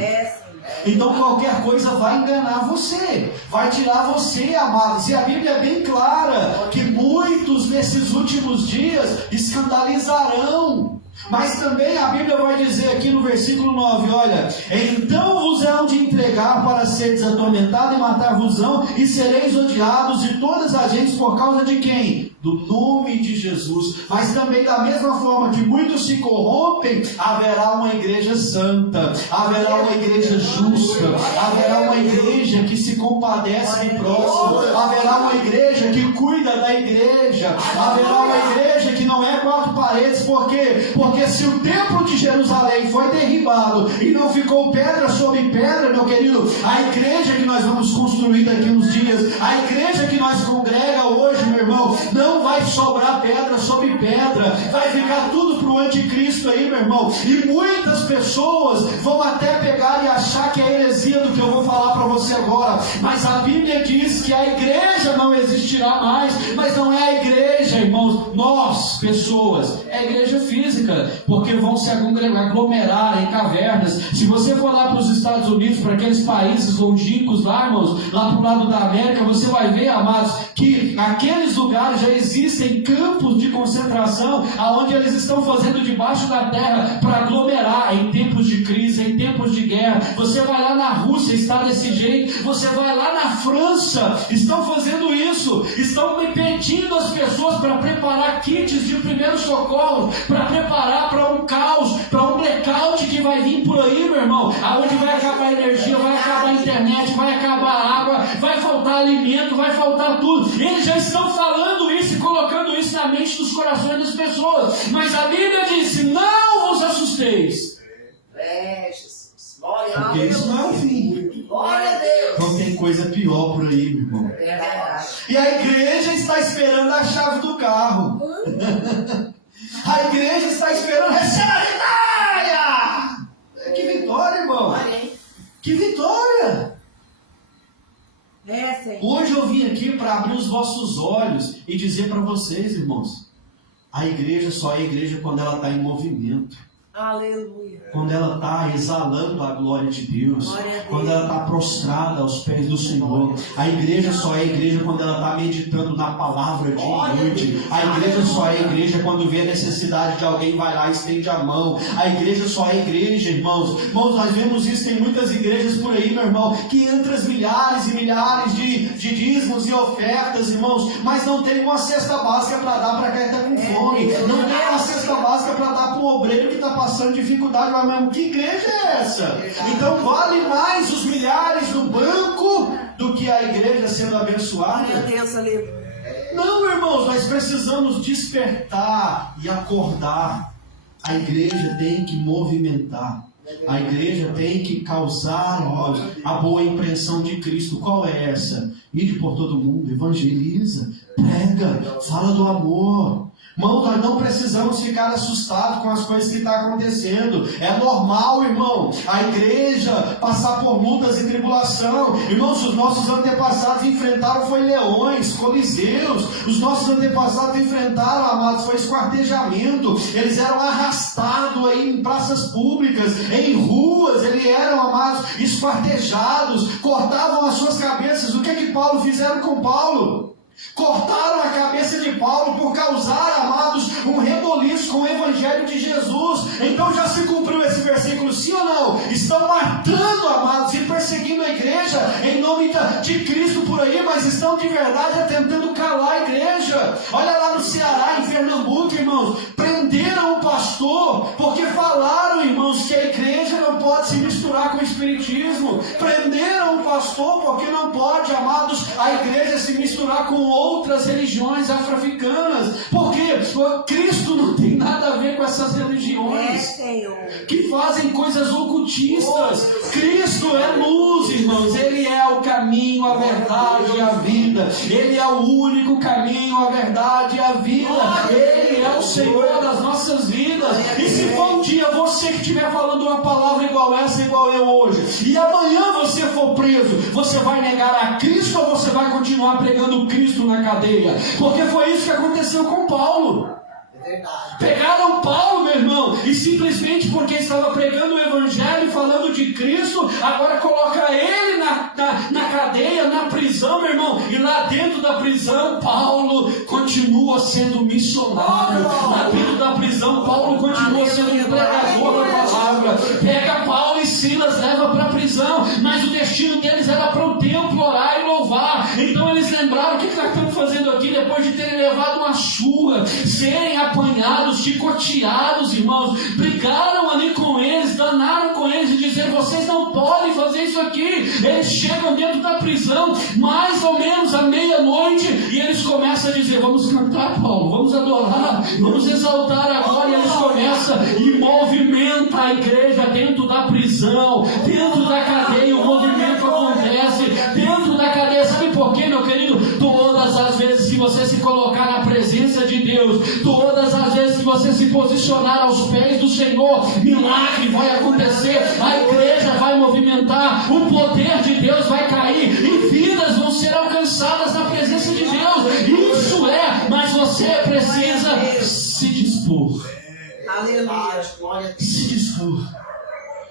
Então qualquer coisa vai enganar você, vai tirar você, amados. E a Bíblia é bem clara que muitos nesses últimos dias escandalizarão. Mas também a Bíblia vai dizer aqui no versículo 9, olha: então vos hão de entregar para seres atormentados e matar-vos-ão, e sereis odiados de todas as gentes por causa de quem? Do nome de Jesus. Mas também da mesma forma que muitos se corrompem, haverá uma igreja santa, haverá uma igreja justa, haverá uma igreja que se compadece do próximo, haverá uma igreja que cuida da igreja, haverá uma igreja que não é quatro paredes. Por quê? Porque se o templo de Jerusalém foi derribado e não ficou pedra sobre pedra, meu querido, a igreja que nós vamos construir daqui uns dias, a igreja que nós congrega hoje, meu irmão, não vai sobrar pedra sobre pedra, vai ficar tudo para o anticristo aí, meu irmão. E muitas pessoas vão até pegar e achar que é heresia do que eu vou falar para você agora, mas a Bíblia diz que a igreja não existirá mais. Mas não é a igreja, irmãos, nós, pessoas, é a igreja física, porque vão se aglomerar em cavernas. Se você for lá para os Estados Unidos, para aqueles países longínquos lá, irmãos, lá para o lado da América, você vai ver, amados, que aqueles lugares já existem campos de concentração, aonde eles estão fazendo debaixo da terra para aglomerar em tempos de crise, em tempos de guerra. Você vai lá na Rússia, está desse jeito. Você vai lá na França, estão fazendo isso, estão impedindo as pessoas para preparar kits de primeiros socorros, para preparar para um caos, para um blackout que vai vir por aí, meu irmão, aonde vai acabar a energia, vai acabar a internet, vai acabar a água, vai faltar alimento, vai faltar tudo. Eles já estão falando isso e colocando isso na mente dos corações das pessoas. Mas a Bíblia disse: não vos assusteis. Jesus. Glória a Porque Deus. isso não é o fim. Glória a Deus. Não tem coisa pior por aí, meu irmão. É verdade. E a igreja está esperando a chave do carro. A igreja está esperando, receba a vitória! Que vitória, irmão! Que vitória! Senhor. Hoje eu vim aqui para abrir os vossos olhos e dizer para vocês, irmãos, a igreja só é igreja quando ela está em movimento. Aleluia. Quando ela está exalando a glória de Deus, Glória a Deus. quando ela está prostrada aos pés do Senhor. A igreja só é igreja quando ela está meditando na palavra dia e noite. A igreja só é igreja quando vê a necessidade de alguém, vai lá e estende a mão. A igreja só é igreja, irmãos. Irmãos, nós vemos isso, tem muitas igrejas por aí, meu irmão, que entram milhares e milhares de dízimos e ofertas, irmãos, mas não tem uma cesta básica para dar para quem está com fome. Não tem uma cesta básica para dar para um obreiro que está passando dificuldade. Mas mesmo, que igreja é essa? Então vale mais os milhares do banco do que a igreja sendo abençoada? Glória a Deus, aleluia. Não, irmãos, nós precisamos despertar e acordar. A igreja tem que movimentar. A igreja tem que causar, irmãos, a boa impressão de Cristo. Qual é essa? Ide por todo mundo, evangeliza, prega, fala do amor. Irmão, nós não precisamos ficar assustados com as coisas que estão acontecendo. É normal, irmão, a igreja passar por lutas e tribulação. Irmãos, os nossos antepassados enfrentaram foi leões, coliseus. Os nossos antepassados enfrentaram, amados, foi esquartejamento. Eles eram arrastados aí em praças públicas, em ruas. Eles eram, amados, esquartejados, cortavam as suas cabeças. O que Paulo fizeram com Paulo? Cortaram a cabeça de Paulo por causar, amados, um reboliço com o evangelho de Jesus. Então já se cumpriu esse versículo, sim ou não? Estão matando, amados, e perseguindo a igreja em nome de Cristo por aí, mas estão de verdade tentando calar a igreja. Olha lá no Ceará, em Pernambuco, irmãos, prenderam o pastor porque falaram, irmãos, que a igreja não pode se misturar com o espiritismo. Prenderam o pastor porque não pode, amados, a igreja se misturar com outras religiões afro-africanas. Por quê? Cristo não tem nada a ver com essas religiões que fazem coisas ocultistas. Cristo é luz, irmãos. Ele é o caminho, a verdade e a vida. Ele é o único caminho, a verdade e a vida. Ele é o Senhor das nossas vidas. E se for um dia você que estiver falando uma palavra igual essa, igual eu hoje, e amanhã você for preso, você vai negar a Cristo ou você vai continuar pregando Cristo na cadeia? Porque foi isso que aconteceu com Paulo. Pegaram Paulo, meu irmão, e simplesmente porque estava pregando o evangelho, falando de Cristo, agora coloca ele na cadeia, na prisão, meu irmão. E lá dentro da prisão, Paulo continua sendo missionário. Lá dentro da prisão, Paulo continua sendo um pregador da palavra. Pega Paulo e Silas, leva para a prisão, mas o destino deles era para o templo orar e louvar. Então eles lembraram: o que nós estamos fazendo aqui depois de terem levado uma surra, serem apanhados, chicoteados, irmãos, brigaram ali com eles, danaram com eles e dizer: vocês não podem fazer isso aqui. Eles chegam dentro da prisão mais ou menos à meia-noite e eles começam a dizer: vamos cantar, Paulo, vamos adorar, vamos exaltar agora. E eles começam e movimenta a igreja dentro da prisão, dentro da cadeia. O movimento acontece dentro da cadeia. Sabe por quê, meu querido? Todas as vezes que você se colocar na presença de Deus, todas as vezes que você se posicionar aos pés do Senhor, milagre vai acontecer, a igreja vai movimentar, o poder de Deus vai cair e vidas vão ser alcançadas na presença de Deus. Isso é, mas você precisa se dispor. Aleluia.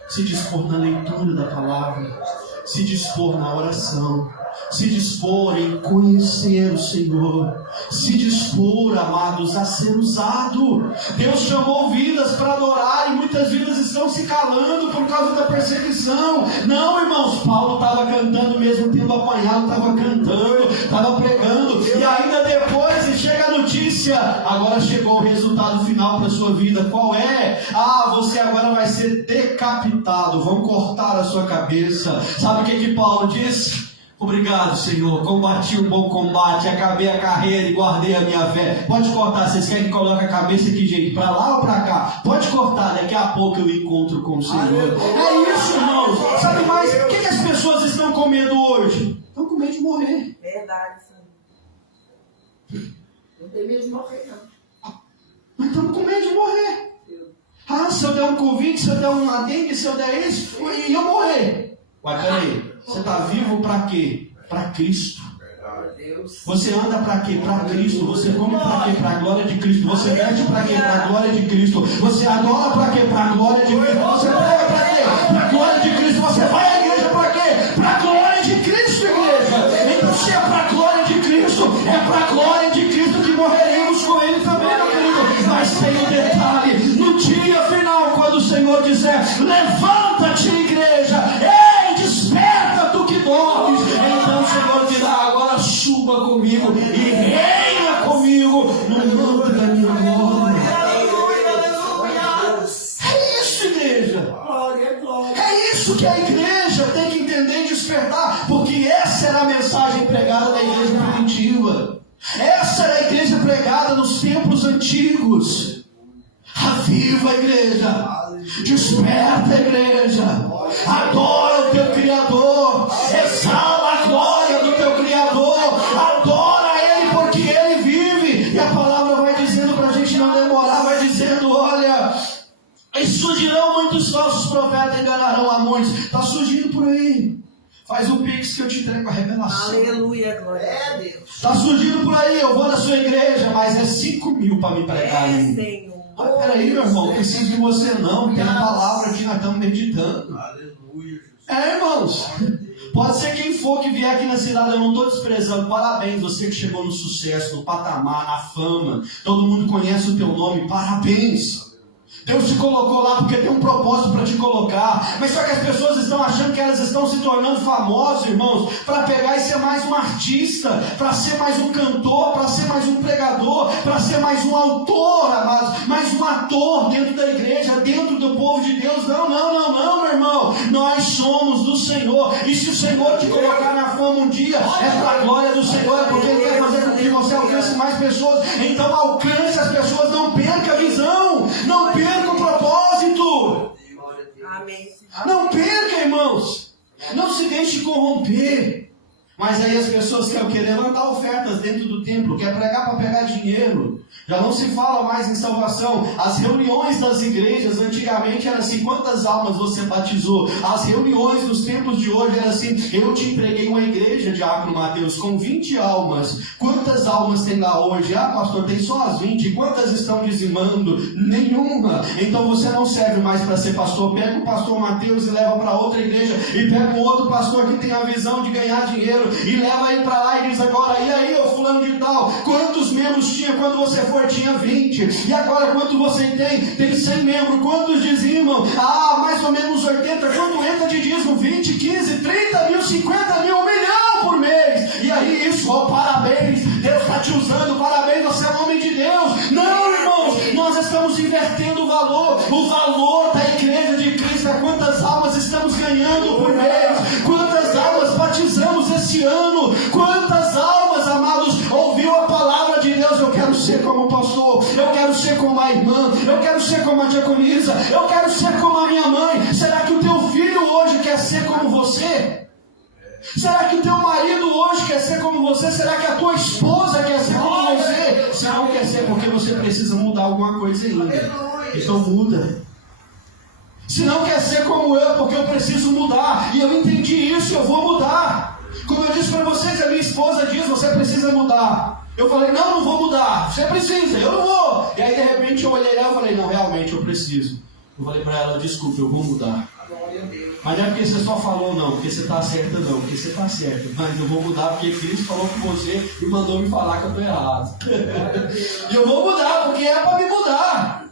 Se dispor na leitura da palavra, se dispor na oração, se dispor em conhecer o Senhor, se dispor, amados, a ser usado. Deus chamou vidas para adorar e muitas vidas estão se calando por causa da perseguição. Não, irmãos, Paulo estava cantando mesmo tendo apanhado, estava cantando, estava pregando, e ainda depois chega a notícia: agora chegou o resultado final para a sua vida. Qual é? Você agora vai ser decapitado, vão cortar a sua cabeça. Sabe o que Paulo disse? Obrigado, Senhor, combati um bom combate, acabei a carreira e guardei a minha fé. Pode cortar, vocês querem que coloque a cabeça de que jeito? Para lá ou para cá? Pode cortar, daqui a pouco eu encontro com o Senhor. É isso, irmãos. Sabe mais? O que as pessoas estão comendo hoje? Estão com medo de morrer. Verdade, sim. Não tem medo de morrer, não. Mas estamos com medo de morrer. Se eu der um Covid, se eu der uma dengue, se eu der isso, e eu morrer. Mas peraí. Você está vivo para quê? Para Cristo. Você anda para quê? Para Cristo. Você come para quê? Para a glória de Cristo. Você veste para quê? Para a glória de Cristo. Você adora para quê? Para a glória de Cristo. Você prega para quê? Para a glória de Cristo. Você vai à igreja para quê? Para a glória de Cristo, igreja. Então, se é para a glória de Cristo, é para a glória de Cristo que morreremos com Ele também, meu querido. Mas tem um detalhe: no dia final, quando o Senhor dizer: levanta-te, igreja, desperta tu que dormes, então o Senhor dirá: agora suba comigo e reina comigo no manto da minha glória. É isso, igreja. É isso que a igreja tem que entender e despertar, porque essa era a mensagem pregada da igreja primitiva. Essa era a igreja pregada nos tempos antigos. Aviva a igreja, desperta a igreja, adora o teu Criador, exala a glória do teu Criador, adora Ele porque Ele vive. E a palavra vai dizendo para a surgindo por aí? Faz o Pix que eu te entrego a revelação. Aleluia, glória a Deus. Está surgindo por aí, eu vou na sua igreja, mas é 5 mil para me pregar ali. Senhor. Mas peraí, meu irmão, não preciso de você não, tem a palavra que nós estamos meditando. Aleluia, Jesus. Irmãos, pode ser quem for que vier aqui na cidade, eu não estou desprezando, parabéns, você que chegou no sucesso, no patamar, na fama, todo mundo conhece o teu nome, parabéns. Deus te colocou lá porque tem um propósito para te colocar. Mas só que as pessoas estão achando que elas estão se tornando famosas, irmãos, para pegar e ser mais um artista, para ser mais um cantor, para ser mais um pregador, para ser mais um autor, amados, mais um ator dentro da igreja, dentro do povo de Deus. Não, meu irmão. Nós somos do Senhor. E se o Senhor te colocar na fama um dia, é para a glória do Senhor, é porque Ele quer fazer com que você alcance mais pessoas. Então alcance as pessoas, não perca a visão, não perca o propósito. Amém. Não perca, irmãos. Não se deixe corromper. Mas aí as pessoas querem querer levantar ofertas dentro do templo, quer pregar para pegar dinheiro. Já não se fala mais em salvação. As reuniões das igrejas antigamente era assim: quantas almas você batizou? As reuniões dos templos de hoje era assim: eu te entreguei uma igreja, Diácono Mateus, com 20 almas. Quantas almas tem lá hoje? Ah, pastor, tem só as 20. Quantas estão dizimando? Nenhuma. Então você não serve mais para ser pastor. Pega o pastor Mateus e leva para outra igreja. E pega um outro pastor que tem a visão de ganhar dinheiro e leva ele para lá e diz agora: e aí, ô fulano de tal, quantos membros tinha quando você foi? Tinha 20. E agora quanto você tem? Tem 100 membros. Quantos dizimam? Ah, mais ou menos 80. Quanto entra de dízimo? 20, 15, 30 mil, 50 mil, 1 milhão por mês. E aí isso, ó, parabéns, Deus está te usando, parabéns, você é homem de Deus. Não, irmãos, nós estamos invertendo o valor da igreja de Cristo. É quantas almas estamos ganhando por mês, quantas almas batizamos esse ano, quantas almas, amados, ouviu a palavra de Deus. Eu quero ser como o pastor, eu quero ser como a irmã, eu quero ser como a diaconisa, eu quero ser como a minha mãe. Será que o teu filho hoje quer ser como você? Será que o teu marido hoje quer ser como você? Será que a tua esposa quer ser como você? Se não quer ser, porque você precisa mudar alguma coisa ainda. Então muda. Se não quer ser como eu, porque eu preciso mudar. E eu entendi isso, eu vou mudar. Como eu disse para vocês, a minha esposa diz: você precisa mudar. Eu falei: não vou mudar. Você precisa, eu não vou. E aí de repente eu olhei lá e falei: não, realmente eu preciso. Eu falei para ela: desculpa, eu vou mudar. Mas não é porque você só falou não, porque você está certa não, porque você está certa. Mas eu vou mudar porque Cristo falou com você e mandou me falar que eu estou errado. E eu vou mudar porque é para me mudar.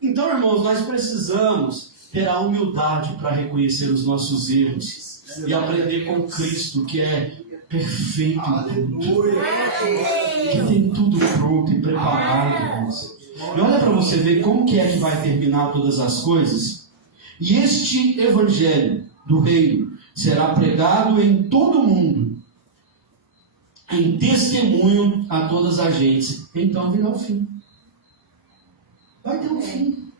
Então, irmãos, nós precisamos ter a humildade para reconhecer os nossos erros e aprender com Cristo, que é perfeito em tudo, que tem tudo pronto e preparado, irmãos. E olha para você ver como que é que vai terminar todas as coisas. E este evangelho do reino será pregado em todo o mundo, em testemunho a todas as gentes. Então virá o fim. Vai ter um fim.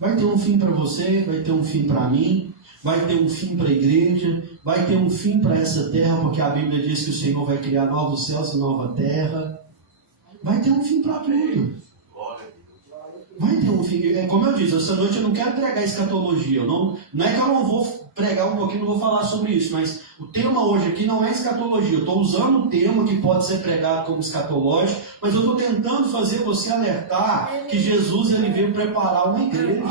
Vai ter um fim para você, vai ter um fim para mim, vai ter um fim para a igreja, vai ter um fim para essa terra, porque a Bíblia diz que o Senhor vai criar novos céus e nova terra. Vai ter um fim para tudo. Vai ter um fim. Como eu disse, essa noite eu não quero pregar escatologia. Não é que eu não vou pregar um pouquinho, não vou falar sobre isso, mas o tema hoje aqui não é escatologia. Eu estou usando um tema que pode ser pregado como escatológico, mas eu estou tentando fazer você alertar que Jesus ele veio preparar uma igreja.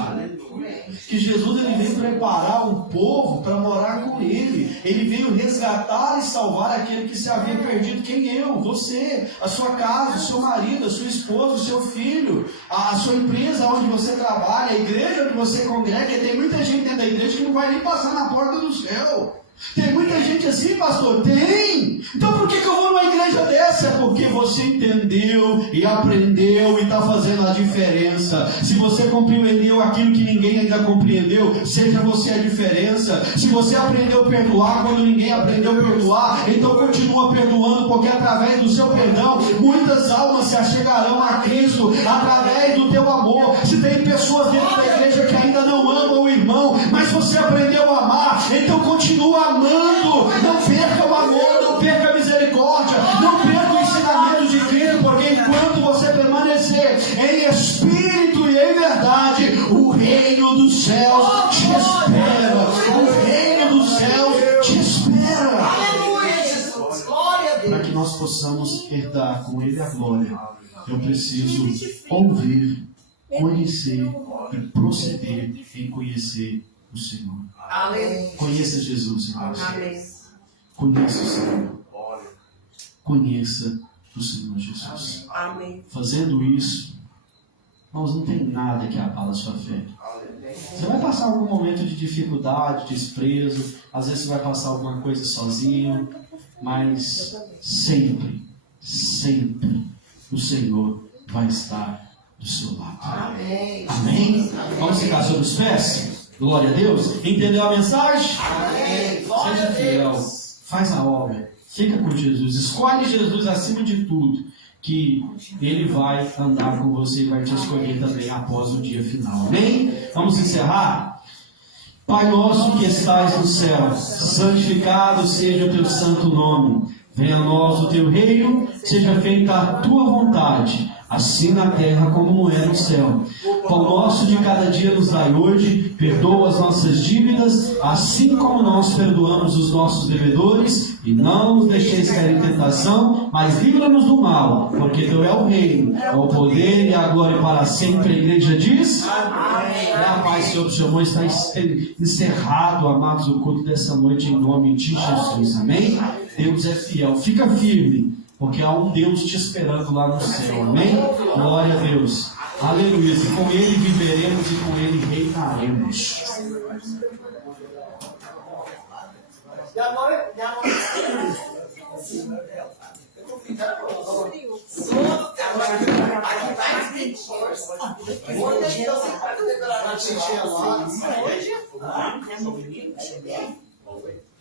Que Jesus ele veio preparar um povo para morar com ele. Ele veio resgatar e salvar aquele que se havia perdido. Quem? Eu, você, a sua casa, o seu marido, a sua esposa, o seu filho, a sua empresa onde você trabalha, a igreja onde você congrega. Tem muita gente dentro da igreja que não vai nem passar na porta do céu. Tem muita gente assim, pastor? Tem! Então por que eu vou numa igreja dessa? É porque você entendeu e aprendeu e está fazendo a diferença. Se você compreendeu aquilo que ninguém ainda compreendeu, seja você a diferença. Se você aprendeu a perdoar quando ninguém aprendeu a perdoar, então continua perdoando, porque através do seu perdão, muitas almas se achegarão a Cristo, através do teu amor. Se tem pessoas dentro da igreja que ainda não amam o irmão, mas você aprendeu a amar, então continua amando. Não perca o amor, não perca a misericórdia, não perca o ensinamento de Cristo, porque enquanto você permanecer em espírito e em verdade, o reino dos céus te espera. O reino possamos herdar com Ele a glória, eu preciso ouvir, conhecer e proceder em conhecer o Senhor. Conheça Jesus, irmãos. Conheça o Senhor. Conheça o Senhor Jesus. Fazendo isso, irmãos, não tem nada que abala a sua fé. Você vai passar algum momento de dificuldade, desprezo, às vezes você vai passar alguma coisa sozinho, mas sempre, sempre o Senhor vai estar do seu lado. Amém. Amém? Vamos ficar sobre os pés? Glória a Deus. Entendeu a mensagem? Amém. Seja fiel, faz a obra, fica com Jesus, escolhe Jesus acima de tudo, que Ele vai andar com você e vai te escolher também após o dia final. Amém? Vamos encerrar? Pai nosso que estais no céu, santificado seja o teu santo nome. Venha a nós o teu reino, seja feita a tua vontade, assim na terra como é no céu. Pão nosso de cada dia nos dai hoje, perdoa as nossas dívidas, assim como nós perdoamos os nossos devedores, e não nos deixeis cair em tentação, mas livra-nos do mal, porque teu é o reino, é o poder e a glória para sempre. A igreja diz: amém. A paz, Senhor, o Senhor está encerrado, amados, o culto dessa noite em nome de Jesus. Amém? Deus é fiel, fica firme, porque há um Deus te esperando lá no céu. Amém? Glória a Deus. Aleluia. E com Ele viveremos e com Ele reinaremos.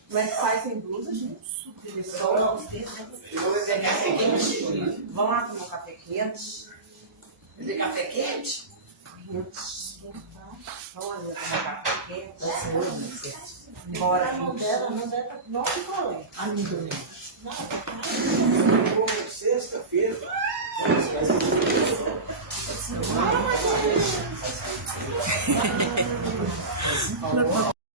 Como é que faz sem blusa, gente? Café quente. Vamos lá tomar um café quente. Beber café quente? Vamos lá tomar café quente. Bora. Não deve. Não falei. Amigo meu. Sexta-feira. Não,